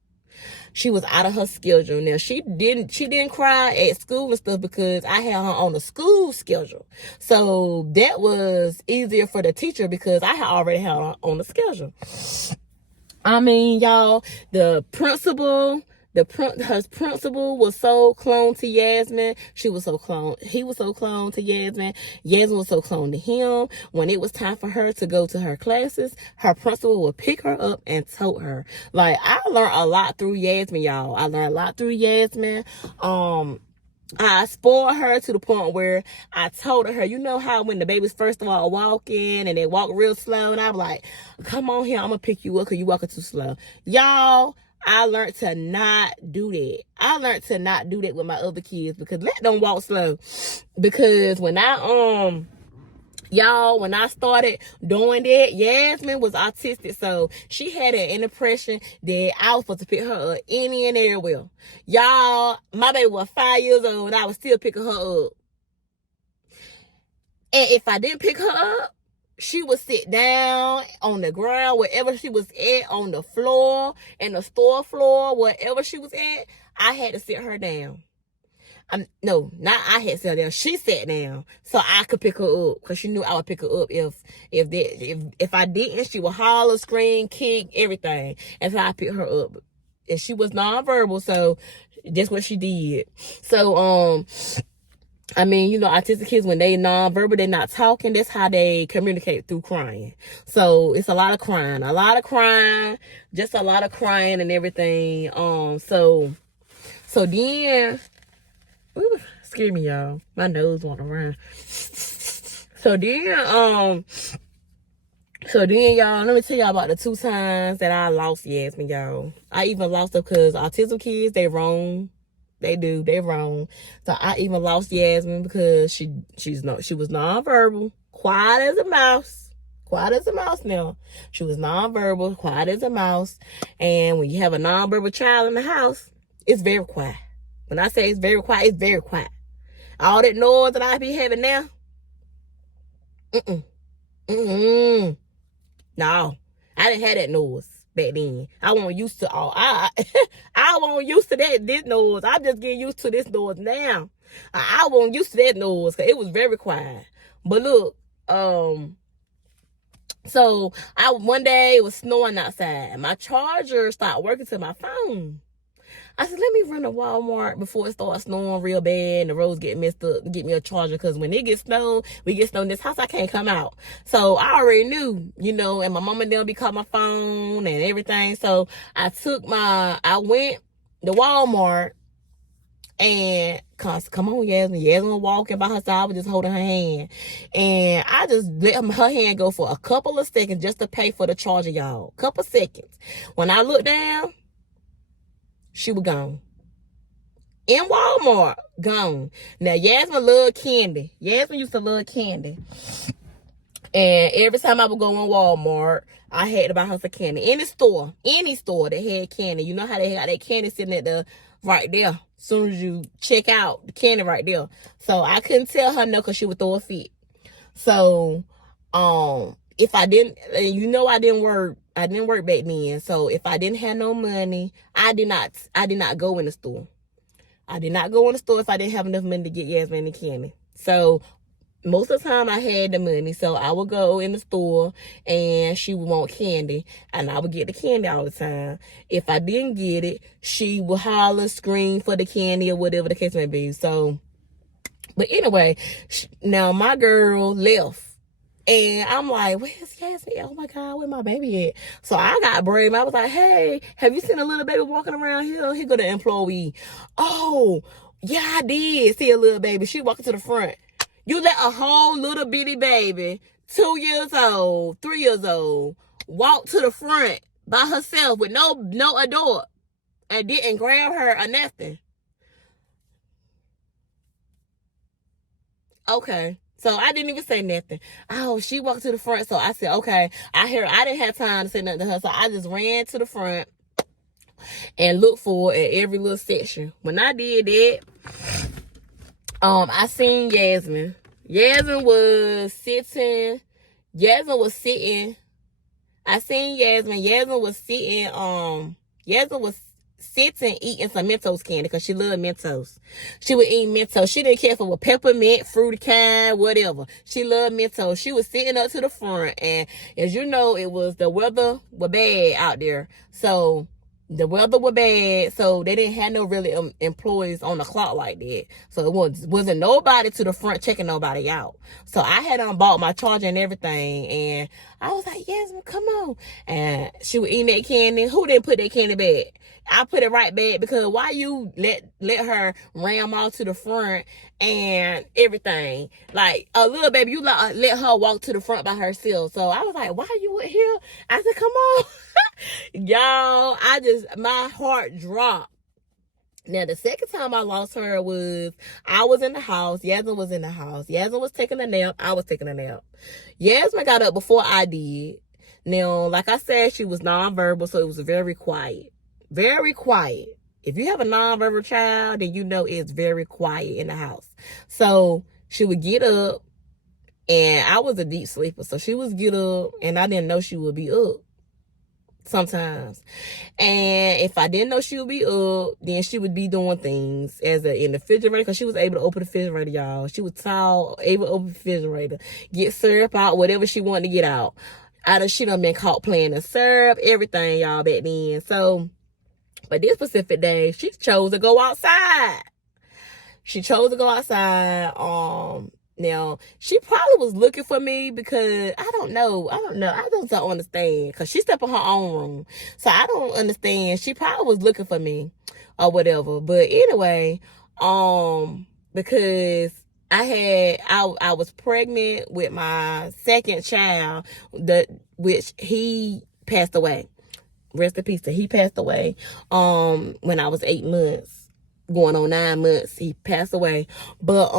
Now, she didn't cry at school and stuff, because I had her on a school schedule. So that was easier for the teacher, because I had already had her on the schedule. I mean, y'all, her principal was so clone to Yasmin. He was so clone to Yasmin. Yasmin was so clone to him. When it was time for her to go to her classes, her principal would pick her up and tote her. Like, I learned a lot through Yasmin, y'all. I spoiled her to the point where I told her, you know how when the babies first of all walk in and they walk real slow, and I'm like, come on here, I'm gonna pick you up because you walking too slow. Y'all, I learned to not do that. I learned to not do that with my other kids, because let them walk slow. Because when I started doing that, Yasmin was autistic, so she had an impression that I was supposed to pick her up any and everywhere. Y'all, my baby was 5 years old, and I was still picking her up. And if I didn't pick her up, she would sit down on the ground, wherever she was at, on the floor, in the store floor, wherever she was at, I had to sit her down. No, not I had to sit her down. She sat down so I could pick her up, because she knew I would pick her up. If I didn't, she would holler, scream, kick, everything. And so I picked her up. and she was nonverbal, so that's what she did. So I mean, you know, autistic kids, when they nonverbal, they're not talking, that's how they communicate, through crying. So it's a lot of crying, just a lot of crying and everything. So then, ooh, scare me, y'all. My nose want to run. So then, y'all, let me tell y'all about the 2 times that I lost Yasmin, y'all. I even lost her because autism kids, they roam. They do. They wrong. So I even lost Yasmin because she was nonverbal, quiet as a mouse. Quiet as a mouse now. She was nonverbal, quiet as a mouse. And when you have a nonverbal child in the house, it's very quiet. When I say it's very quiet, it's very quiet. All that noise that I be having now, no, I didn't have that noise back then. I wasn't used to I wasn't used to this noise. I'm just getting used to this noise now. I wasn't used to that noise because it was very quiet. But look, so one day it was snowing outside and my charger stopped working to my phone. I said, let me run to Walmart before it starts snowing real bad and the roads get messed up and get me a charger, because when it gets snow, we get snow in this house, I can't come out. So I already knew, you know, and my mama and them be calling my phone and everything. So I went to Walmart and, come on, Yasmin. Yasmin was walking by her side. I was just holding her hand. And I just let her hand go for a couple of seconds just to pay for the charger, y'all. Couple seconds. When I looked down, she was gone. In Walmart, gone. Now, Yasmin loved candy. Yasmin used to love candy. And every time I would go in Walmart, I had to buy her some candy. Any store that had candy. You know how they got that candy sitting at the right there. As soon as you check out, the candy right there. So I couldn't tell her no because she would throw a fit. So, if I didn't, you know, I didn't work back then. So if I didn't have no money, I did not go in the store. I did not go in the store if I didn't have enough money to get Yasmin any candy. So most of the time I had the money. So I would go in the store and she would want candy and I would get the candy all the time. If I didn't get it, she would holler, scream for the candy or whatever the case may be. So, but anyway, now my girl left. And I'm like, where's Yasmin? Oh my God, where my baby at? So I got brave. I was like, hey, have you seen a little baby walking around here? Here go the employee. Oh, yeah, I did see a little baby. She walking to the front. You let a whole little bitty baby, 2 years old, 3 years old, walk to the front by herself with no adult and didn't grab her or nothing. Okay. So I didn't even say nothing. Oh, she walked to the front. So I said, okay. I didn't have time to say nothing to her. So I just ran to the front and looked for her at every little section. When I did that, I seen Yasmin. Yasmin was sitting. I seen Yasmin. Yasmin was sitting eating some Mentos candy because she loved Mentos. She would eat Mentos. She didn't care for what peppermint, fruity kind, whatever. She loved Mentos. She was sitting up to the front, and as you know, the weather was bad out there. So the weather was bad, so they didn't have no really employees on the clock like that. So it wasn't nobody to the front checking nobody out. So I had bought my charger and everything, and I was like, Yasmin, come on. And she was eating that candy. Who didn't put that candy back? I put it right back because why you let her ram all to the front and everything? Like a little baby, you let her walk to the front by herself. So I was like, why you here? I said, come on. Y'all, my heart dropped. Now, the second time I lost her I was in the house. Yasmin was in the house. Yasmin was taking a nap. I was taking a nap. Yasmin got up before I did. Now, like I said, she was nonverbal, so it was very quiet. Very quiet. If you have a nonverbal child, then you know it's very quiet in the house. So she would get up, and I was a deep sleeper. So she would get up, and I didn't know she would be up sometimes. And if I didn't know she would be up, then she would be doing things in the refrigerator, because she was able to open the refrigerator, y'all. She was tall, able to open the refrigerator, get syrup out, whatever she wanted to get out. She done been caught playing the syrup, everything, y'all, back then. So But this specific day, she chose to go outside. She chose to go outside. Now she probably was looking for me because I don't know. I just don't understand because she stepped in her own room, so I don't understand. She probably was looking for me or whatever. But anyway, because I was pregnant with my second child, which he passed away. Rest in peace. He passed away when I was 8 months, going on 9 months. He passed away. But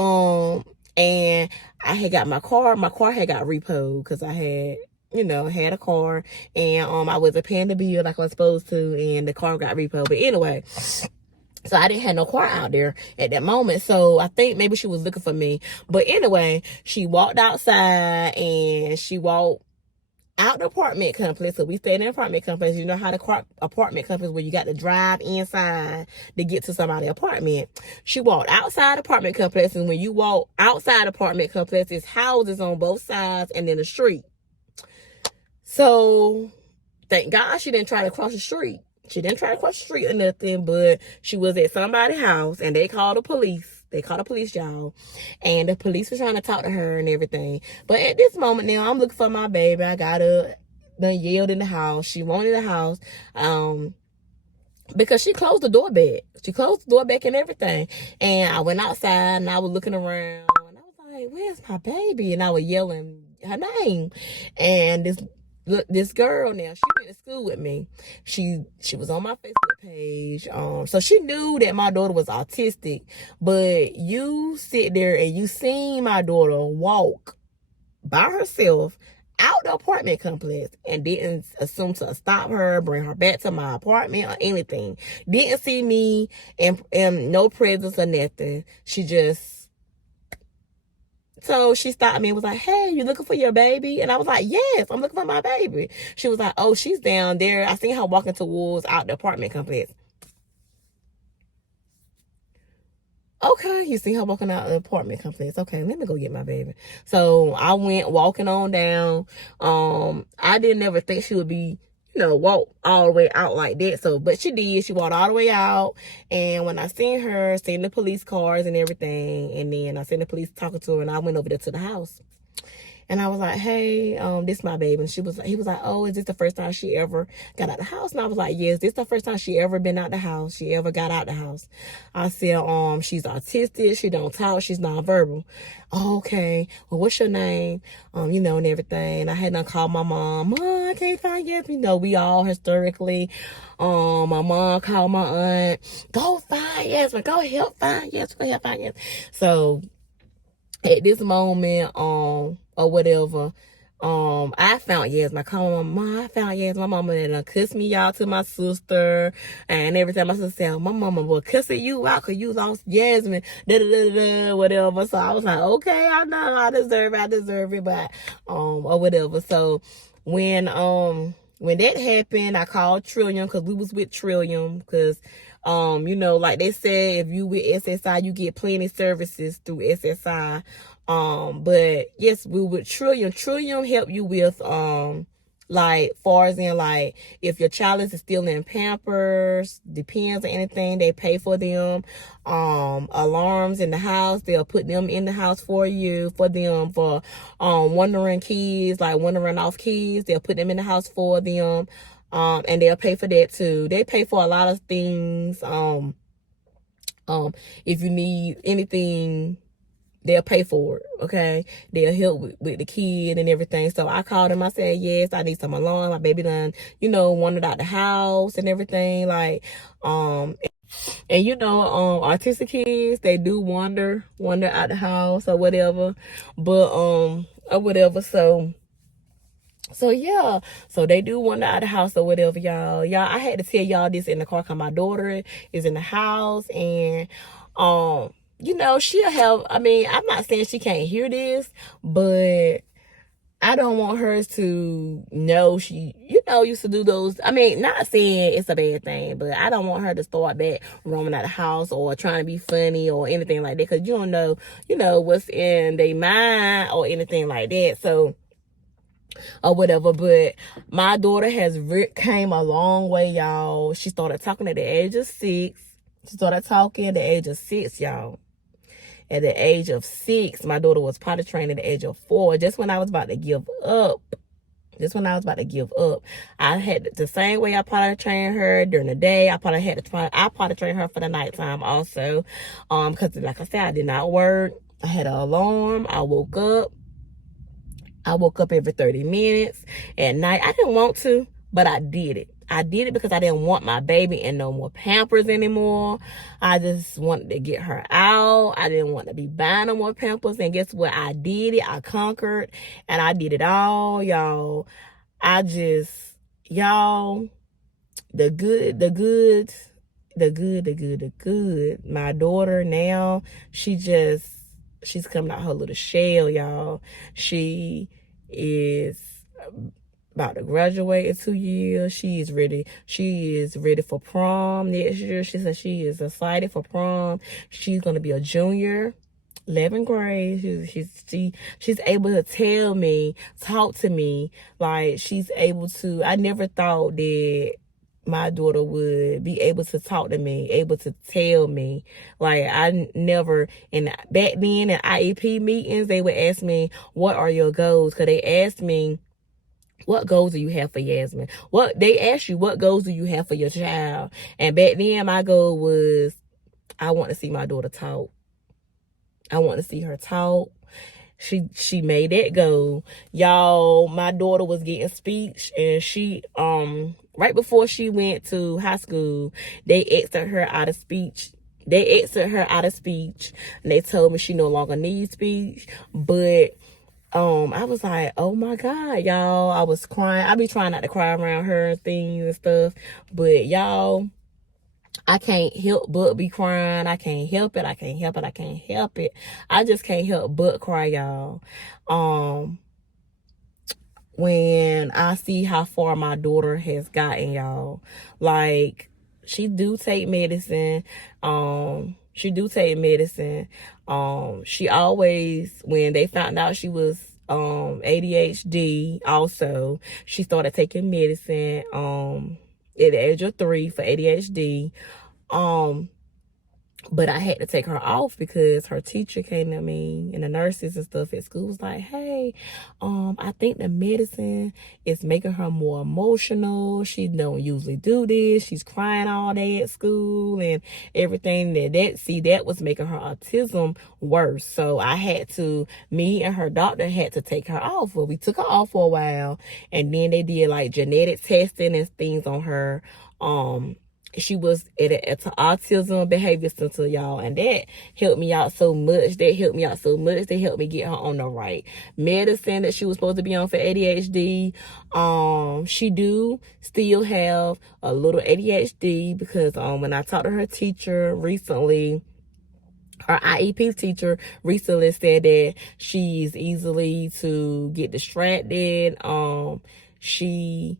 and I had got my car had got repoed because I had had a car, and I wasn't paying the bill like I was supposed to, and the car got repoed. But anyway, so I didn't have no car out there at that moment. So I think maybe she was looking for me. But anyway, she walked outside and she walked out the apartment complex. So we stayed in an apartment complex. You know how the apartment complex where you got to drive inside to get to somebody's apartment. She walked outside the apartment complex, and when you walk outside the apartment complex, it's houses on both sides and then the street. So thank God she didn't try to cross the street. She didn't try to cross the street or nothing, but she was at somebody's house and they called the police. They called the police, y'all. And the police was trying to talk to her and everything. But at this moment now, I'm looking for my baby. I got her, done yelled in the house. She wanted the house. Because she closed the door back. She closed the door back and everything. And I went outside and I was looking around. And I was like, where's my baby? And I was yelling her name. And this girl now, she went to school with me. She was on my Facebook page. So she knew that my daughter was autistic. But you sit there and you seen my daughter walk by herself out the apartment complex and didn't assume to stop her, bring her back to my apartment or anything. Didn't see me and no presence or nothing. So she stopped me and was like, hey, you looking for your baby? And I was like, yes, I'm looking for my baby. She was like, oh, she's down there. I seen her walking towards out the apartment complex. Okay, you see her walking out the apartment complex. Okay, let me go get my baby. So I went walking on down. I didn't ever think she would be, walk all the way out like that. So, but she did. She walked all the way out. And when I seen her, seen the police cars and everything, and then I seen the police talking to her, and I went over there to the house. And I was like, hey, this my baby. And he was like, oh, is this the first time she ever got out the house? And I was like, yes, this the first time she ever been out the house. She ever got out the house. I said, she's autistic. She don't talk. She's nonverbal. Oh, okay. Well, what's your name? And everything. And I had to call my mom. Mom, I can't find Yasmin. We all hysterically. My mom called my aunt. Go find Yasmin. Go help find Yasmin. So at this moment, or whatever, I found Yasmin. I called my mom. I found Yasmin. My mama done cussed me out to my sister, and every time my sister said, my mama will cussing you out because you lost Yasmin, whatever. So I was like, okay, I know, I deserve it, but or whatever. So when that happened, I called Trillium because we was with Trillium because like they said, if you with SSI, you get plenty services through SSI. But yes, we with Trillium. Trillium help you with like far as in like if your child is still in Pampers, depends on anything, they pay for them. Alarms in the house, they'll put them in the house for you, for them, for wandering kids, like wandering off kids, they'll put them in the house for them. And they'll pay for that too. They pay for a lot of things. If you need anything, they'll pay for it, okay? They'll help with the kid and everything. So I called them. I said, yes, I need some alarm. My baby done, wandered out the house and everything. Like, and autistic kids, they do wander out the house or whatever. But, or whatever. So yeah, so they do wander out of the house or whatever, y'all. I had to tell y'all this in the car because my daughter is in the house, and she'll have, I'm not saying she can't hear this, but I don't want her to know she, used to do those. Not saying it's a bad thing, but I don't want her to start back roaming out the house or trying to be funny or anything like that, because you don't know, what's in their mind or anything like that. So or whatever. But my daughter has came a long way, y'all. She started talking at the age of 6. She started talking at the age of 6, y'all. At the age of 6, my daughter was potty trained at the age of 4. Just when I was about to give up. I had the same way I potty trained her during the day. I potty trained her for the nighttime also. Because like I said, I did not work. I had an alarm. I woke up every 30 minutes at night. I didn't want to, but I did it. I did it because I didn't want my baby in no more Pampers anymore. I just wanted to get her out. I didn't want to be buying no more Pampers. And guess what? I did it. I conquered. And I did it all, y'all. Y'all, the good. My daughter now, she's coming out her little shell, y'all. She is about to graduate in 2 years. She is ready for prom next year. She said she is excited for prom. She's going to be a junior, 11th grade. She's able to talk to me. Like, she's able to, I never thought that my daughter would be able to talk to me, able to tell me. Like, I never, and back then in IEP meetings, they would ask me, what are your goals? Because they asked me, what goals do you have for Yasmin? They ask you, what goals do you have for your child? And back then, my goal was, I want to see my daughter talk. I want to see her talk. She made that goal. Y'all, my daughter was getting speech, and she, right before she went to high school, they exited her out of speech. And they told me she no longer needs speech. But I was like, oh my God, y'all. I was crying. I be trying not to cry around her and things and stuff. But y'all, I can't help but be crying. I can't help it. I just can't help but cry, y'all. When I see how far my daughter has gotten, y'all. Like, she do take medicine. She always, when they found out she was ADHD also, she started taking medicine at the age of 3 for ADHD. But I had to take her off because her teacher came to me, and the nurses and stuff at school was like, hey, I think the medicine is making her more emotional. She don't usually do this. She's crying all day at school and everything. That was making her autism worse. So me and her doctor had to take her off. Well, we took her off for a while, and then they did like genetic testing and things on her. She was at autism behavior center, y'all, and that helped me out so much. They helped me get her on the right medicine that she was supposed to be on for ADHD. She do still have a little ADHD because when I talked to her teacher recently, her IEP teacher recently said that she's easily to get distracted. She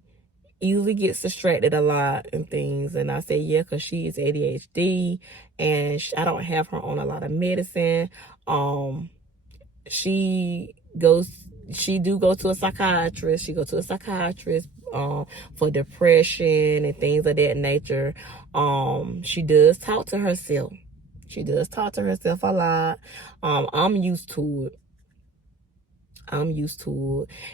easily gets distracted a lot and things. And I said, yeah, because she is ADHD and I don't have her on a lot of medicine. She do go to a psychiatrist. She go to a psychiatrist for depression and things of that nature. She does talk to herself. A lot. I'm used to it.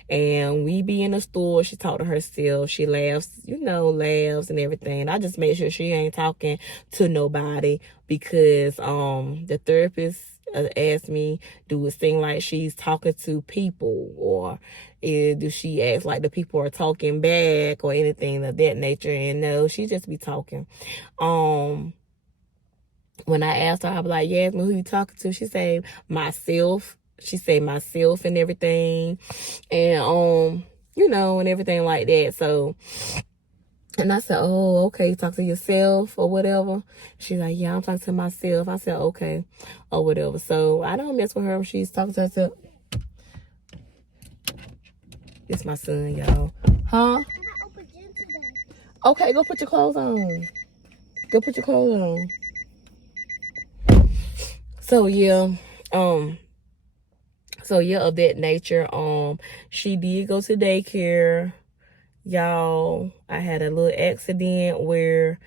And we be in the store, she talk to herself, she laughs and everything. I just make sure she ain't talking to nobody because the therapist asked me, do it seem like she's talking to people, or do she act like the people are talking back or anything of that nature? And no, she just be talking. When I asked her, I was like, Yasmin, who you talking to? She said, myself. She said myself and everything, and and everything like that. So, and I said, oh, okay, talk to yourself or whatever. She's like, yeah, I'm talking to myself. I said, okay, or whatever. So I don't mess with her when she's talking to herself. It's my son, y'all. Huh? Okay, go put your clothes on. So yeah, So yeah, of that nature. She did go to daycare. Y'all, I had a little accident where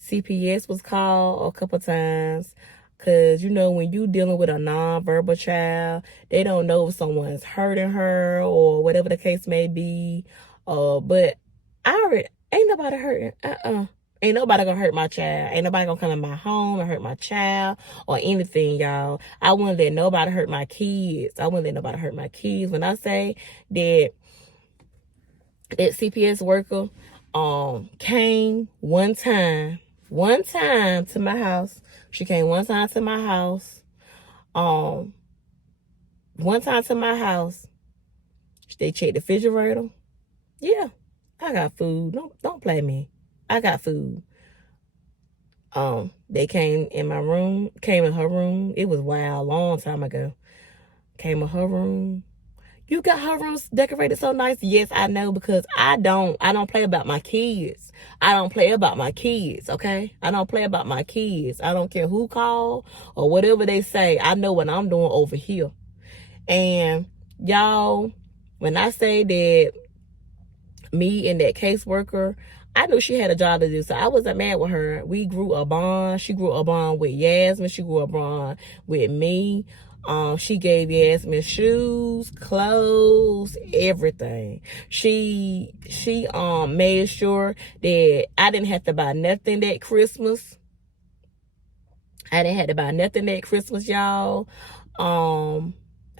CPS was called a couple times, because you know, when you dealing with a non-verbal child, they don't know if someone's hurting her or whatever the case may be. But I already ain't nobody hurting. Ain't nobody gonna hurt my child. Ain't nobody gonna come in my home and hurt my child or anything, y'all. I wouldn't let nobody hurt my kids. I wouldn't let nobody hurt my kids. When I say that CPS worker came one time to my house. She came one time to my house. One time to my house. They checked the refrigerator. Yeah, I got food. Don't play me. I got food. They came in her room. It was wild, long time ago. Came in her room. You got her room decorated so nice. Yes, I know, because I don't play about my kids. I don't play about my kids, okay? I don't play about my kids. I don't care who call or whatever they say. I know what I'm doing over here. And y'all, when I say that me and that caseworker, I knew she had a job to do, so I wasn't mad with her. We grew a bond. She grew a bond with Yasmin. She grew a bond with me. She gave Yasmin shoes, clothes, everything. She made sure that I didn't have to buy nothing that Christmas. I didn't have to buy nothing that Christmas, y'all.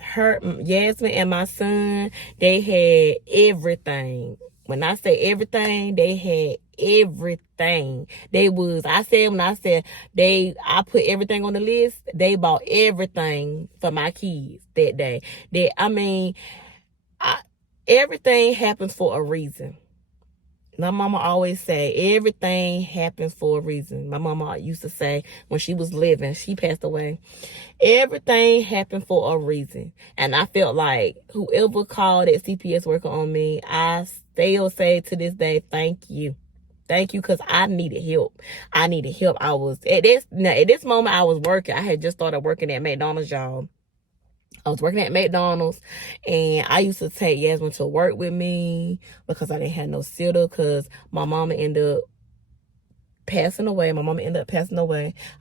Yasmin and my son, they had everything. When I say everything, they had everything. When I said I put everything on the list, they bought everything for my kids that day. Everything happens for a reason. My mama always say everything happens for a reason. My mama used to say when she was living, she passed away, everything happened for a reason. And I felt like whoever called that CPS worker on me, I still say to this day, thank you. Thank you, because I needed help. I was at this moment I was working. I had just started working at McDonald's, y'all. I was working at McDonald's, and I used to take Yasmin to work with me because I didn't have no sitter, because my mama ended up passing away.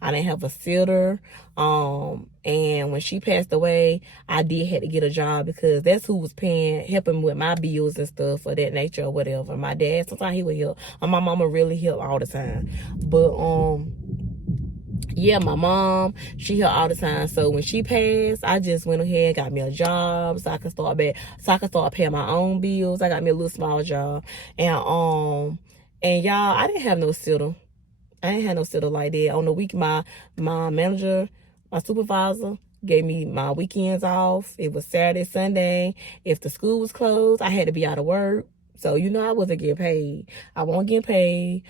I didn't have a sitter. And when she passed away, I did have to get a job, because that's who was helping with my bills and stuff of that nature or whatever. My dad, sometimes he would help. My mama really helped all the time. But yeah, my mom, she helped all the time. So when she passed, I just went ahead and got me a job so I could start paying my own bills. I got me a little small job. And y'all, I didn't have no sitter. Like that. On the week, my manager, my supervisor, gave me my weekends off. It was Saturday, Sunday. If the school was closed, I had to be out of work. So, you know, I wasn't getting paid. I wasn't getting paid.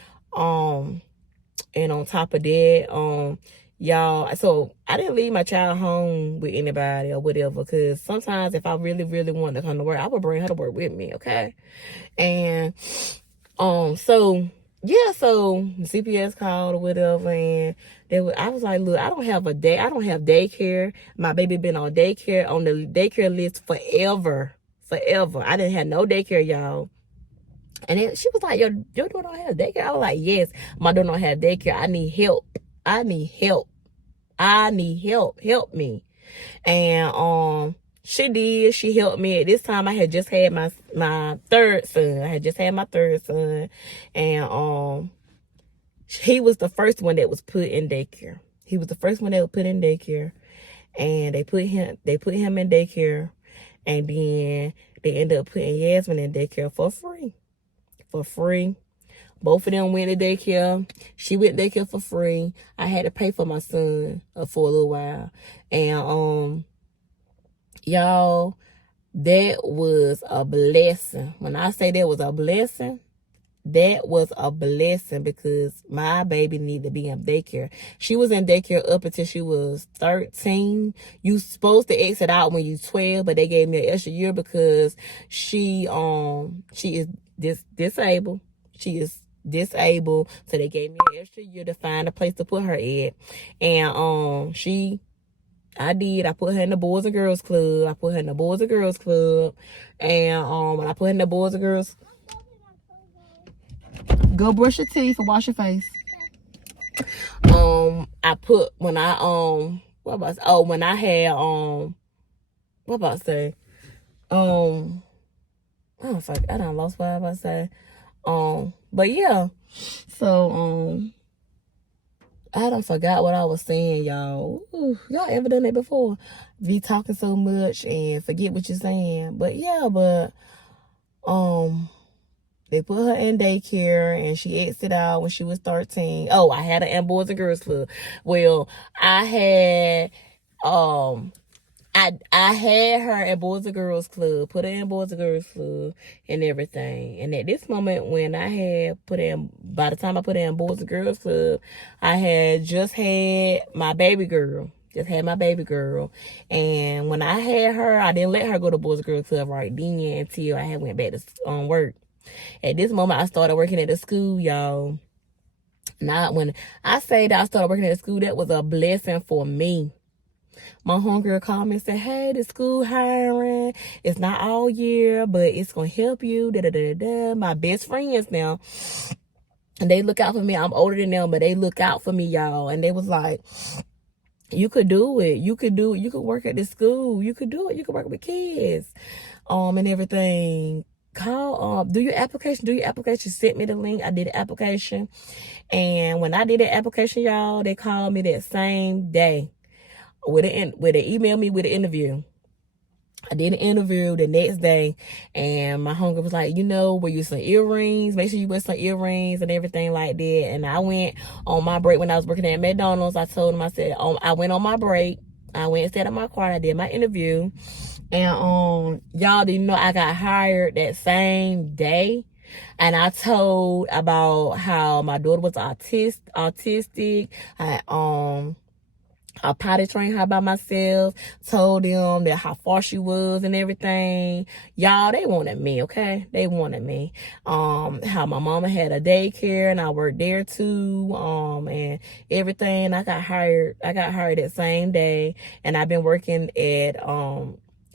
And on top of that, y'all, so I didn't leave my child home with anybody or whatever, because sometimes if I really, really wanted to come to work, I would bring her to work with me, okay? And so yeah, so the CPS called or whatever, and I was like, look, I don't have daycare. My baby been on the daycare list forever. I didn't have no daycare, y'all. And then she was like, your daughter don't have daycare? I was like, yes, my daughter don't have daycare. I need help. Help me. And she did. She helped me. At this time, I had just had my third son. And he was the first one that was put in daycare. And they put him in daycare. And then they ended up putting Yasmin in daycare for free. Both of them went to daycare. She went to daycare for free. I had to pay for my son for a little while. And y'all, that was a blessing. When I say that was a blessing, because my baby needed to be in daycare. She was in daycare up until she was 13. You supposed to exit out when you're 12, but they gave me an extra year because she is disabled. She is disabled, so they gave me an extra year to find a place to put her at. And I put her in the Boys and Girls Club. And when I put her in the Boys and Girls, go brush your teeth and wash your face. I put when I what about when I had what about to say oh fuck, I done lost what I was about to say. But yeah, so I done forgot what I was saying, y'all. Y'all ever done that before? Be talking so much and forget what you're saying. But yeah, they put her in daycare and she exited out when she was 13. Oh, I had her in Boys and Girls Club. Well, I had I had her at Boys and Girls Club, put her in Boys and Girls Club and everything. And at this moment when I had by the time I put her in Boys and Girls Club, I had just had my baby girl. And when I had her, I didn't let her go to Boys and Girls Club right then until I had went back to work. At this moment, I started working at the school, y'all. Now, when I say that I started working at the school, that was a blessing for me. My homegirl called me and said, hey, the school hiring. It's not all year, but it's going to help you. My best friends now. And they look out for me. I'm older than them, but they look out for me, y'all. And they was like, you could do it. You could do it. You could work at the school. You could do it. You could work with kids and everything. Call do your application. Sent me the link. I did the application. And when I did the application, y'all, they called me that same day. They emailed me with an interview. I did an interview the next day, and my homegirl was like, wear you some earrings. Make sure you wear some earrings and everything like that. And I went on my break when I was working at McDonald's. I told them, I said, I went on my break. I went and sat in my car. I did my interview. And y'all didn't know I got hired that same day. And I told about how my daughter was autistic. I potty trained her by myself, told them that how far she was and everything. Y'all, they wanted me, okay? They wanted me. How my mama had a daycare and I worked there too. And everything. I got hired that same day, and I've been working at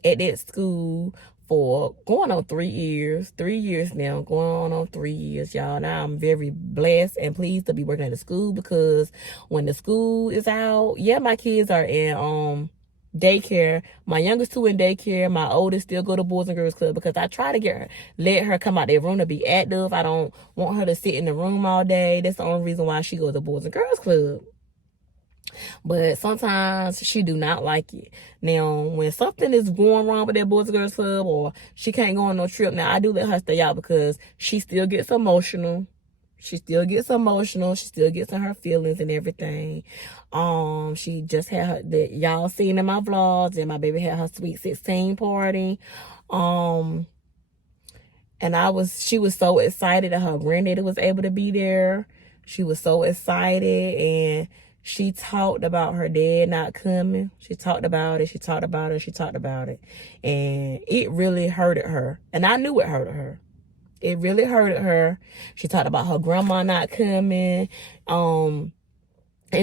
that school for going on 3 years. 3 years now, going on 3 years, y'all. Now I'm very blessed and pleased to be working at the school, because when the school is out, yeah, my kids are in daycare. My youngest two in daycare. My oldest still go to Boys and Girls Club, because I try to let her come out their room to be active. I don't want her to sit in the room all day. That's the only reason why she goes to Boys and Girls Club. But sometimes she do not like it. Now, when something is going wrong with that Boys and Girls Club, or she can't go on no trip, now I do let her stay out, because she still gets emotional. She still gets in her feelings and everything. She just had y'all seen in my vlogs, and my baby had her sweet 16 party. And she was so excited that her granddaddy was able to be there. She was so excited, and she talked about her dad not coming. She talked about it. And it really hurted her. And I knew it hurted her. It really hurted her. She talked about her grandma not coming. And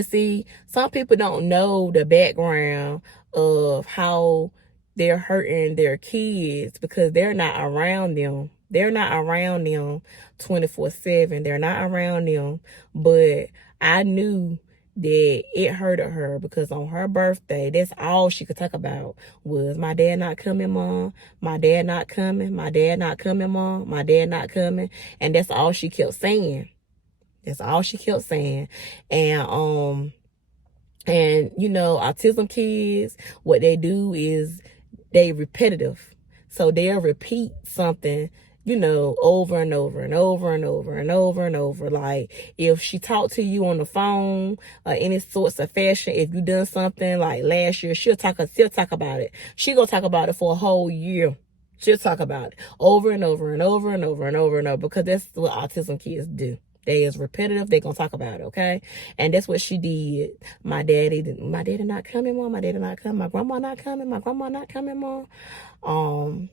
see, some people don't know the background of how they're hurting their kids, because they're not around them. They're not around them 24/7. They're not around them. But I knew that it hurted her, because on her birthday, that's all she could talk about was, my dad not coming, Mom. My dad not coming. My dad not coming, Mom. My dad not coming. And that's all she kept saying. And autism kids, what they do is they repetitive. So they'll repeat something, over and over and over and over and over and over. Like, if she talked to you on the phone or any sorts of fashion, if you done something like last year, she'll talk about it. She gonna talk about it for a whole year. She'll talk about it over and over and over and over and over and over, because that's what autism kids do. They is repetitive. They gonna talk about it, okay? And that's what she did. My daddy not coming, Mom. My daddy not coming. My grandma not coming. My grandma not coming, Mom.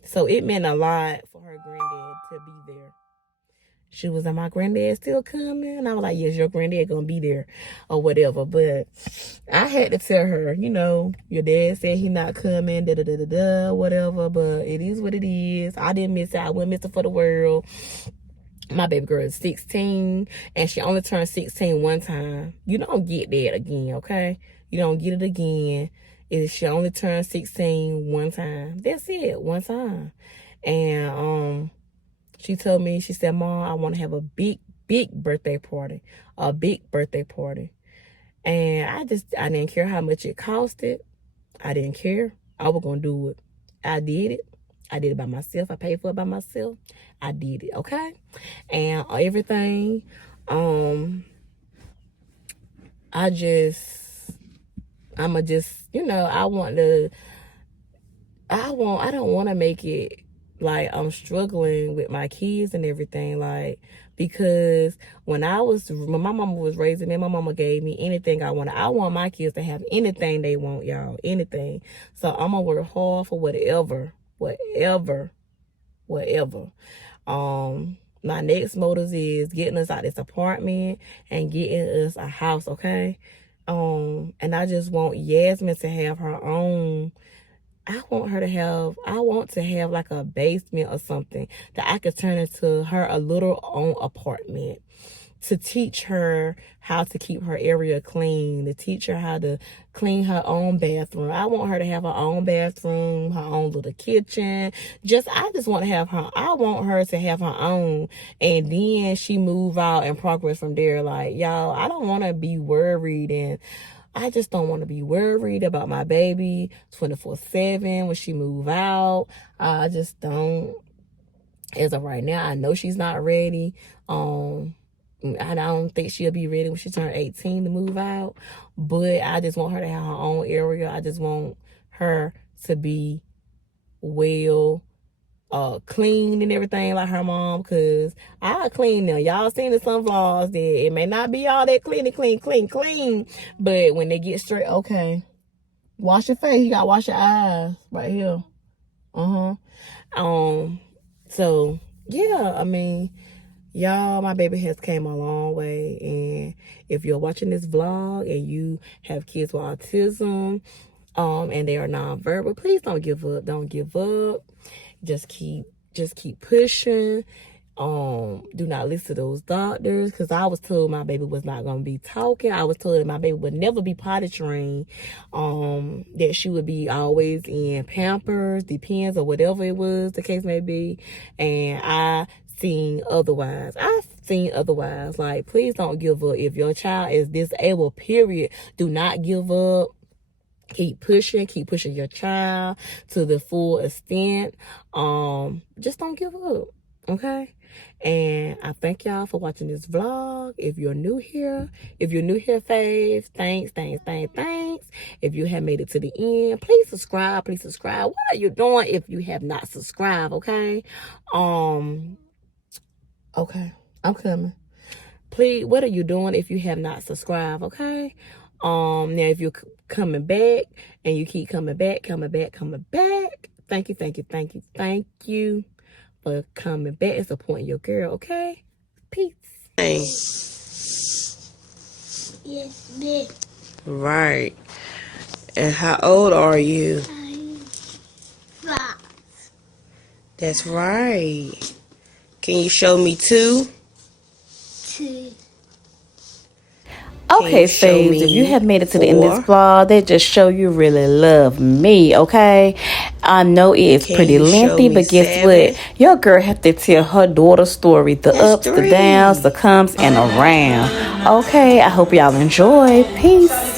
So it meant a lot for her granddad to be there. She was like, my granddad still coming? And I was like, yes, your granddad gonna be there or whatever. But I had to tell her, you know, your dad said he not coming, da-da-da-da-da, whatever. But it is what it is. I didn't miss it. I wouldn't miss it for the world. My baby girl is 16, and she only turned 16 one time. You don't get that again, okay? You don't get it again. She only turned 16 one time. That's it, one time. And she told me, she said, Mom, I want to have a big birthday party. A big birthday party. And I didn't care how much it costed. I didn't care. I was going to do it. I did it. I did it by myself. I paid for it by myself. I did it, okay? And everything, I'ma just, you know, I don't want to make it like I'm struggling with my kids and everything, like, because when my mama was raising me, my mama gave me anything I wanted. I want my kids to have anything they want, y'all, anything. So I'm gonna work hard for whatever. My next motive is getting us out this apartment and getting us a house, okay? And I just want Yasmin to have her own. I want to have like a basement or something that I could turn into a little own apartment, to teach her how to keep her area clean, to teach her how to clean her own bathroom. I want her to have her own bathroom, her own little kitchen. I want her to have her own, and then she move out and progress from there. Like, y'all, I don't want to be worried, and I just don't want to be worried about my baby 24/7 when she move out. I just don't. As of right now, I know she's not ready. I don't think she'll be ready when she turns 18 to move out. But I just want her to have her own area. I just want her to be well clean and everything like her mom, because I clean them. Y'all seen in some vlogs that it may not be all that clean, but when they get straight, okay, wash your face, you gotta wash your eyes right here. So yeah, I mean, y'all, my baby has came a long way. And if you're watching this vlog and you have kids with autism, and they are nonverbal, please don't give up. Just keep pushing. Do not listen to those doctors, because I was told my baby was not going to be talking. I was told that my baby would never be potty trained, that she would be always in Pampers, Depends, or whatever it was the case may be. And I've seen otherwise. Like, please don't give up. If your child is disabled, period, do not give up. Keep pushing your child to the full extent. Just don't give up, okay? And I thank y'all for watching this vlog. If you're new here, faves, thanks. If you have made it to the end, please subscribe. What are you doing if you have not subscribed, okay? Okay, I'm coming. Please, what are you doing if you have not subscribed, okay? Now if you're coming back and you keep coming back, thank you for coming back and supporting your girl, okay? Peace. Hey. Yes, big. Right. And how old are you? I'm 5. That's right. Can you show me 2? 2. Okay, faves, if you have made it to the end of this vlog, that just show you really love me, okay? I know it is pretty lengthy, but guess what? Your girl have to tell her daughter's story, the ups, the downs, the comes, and around. Okay, I hope y'all enjoy. Peace.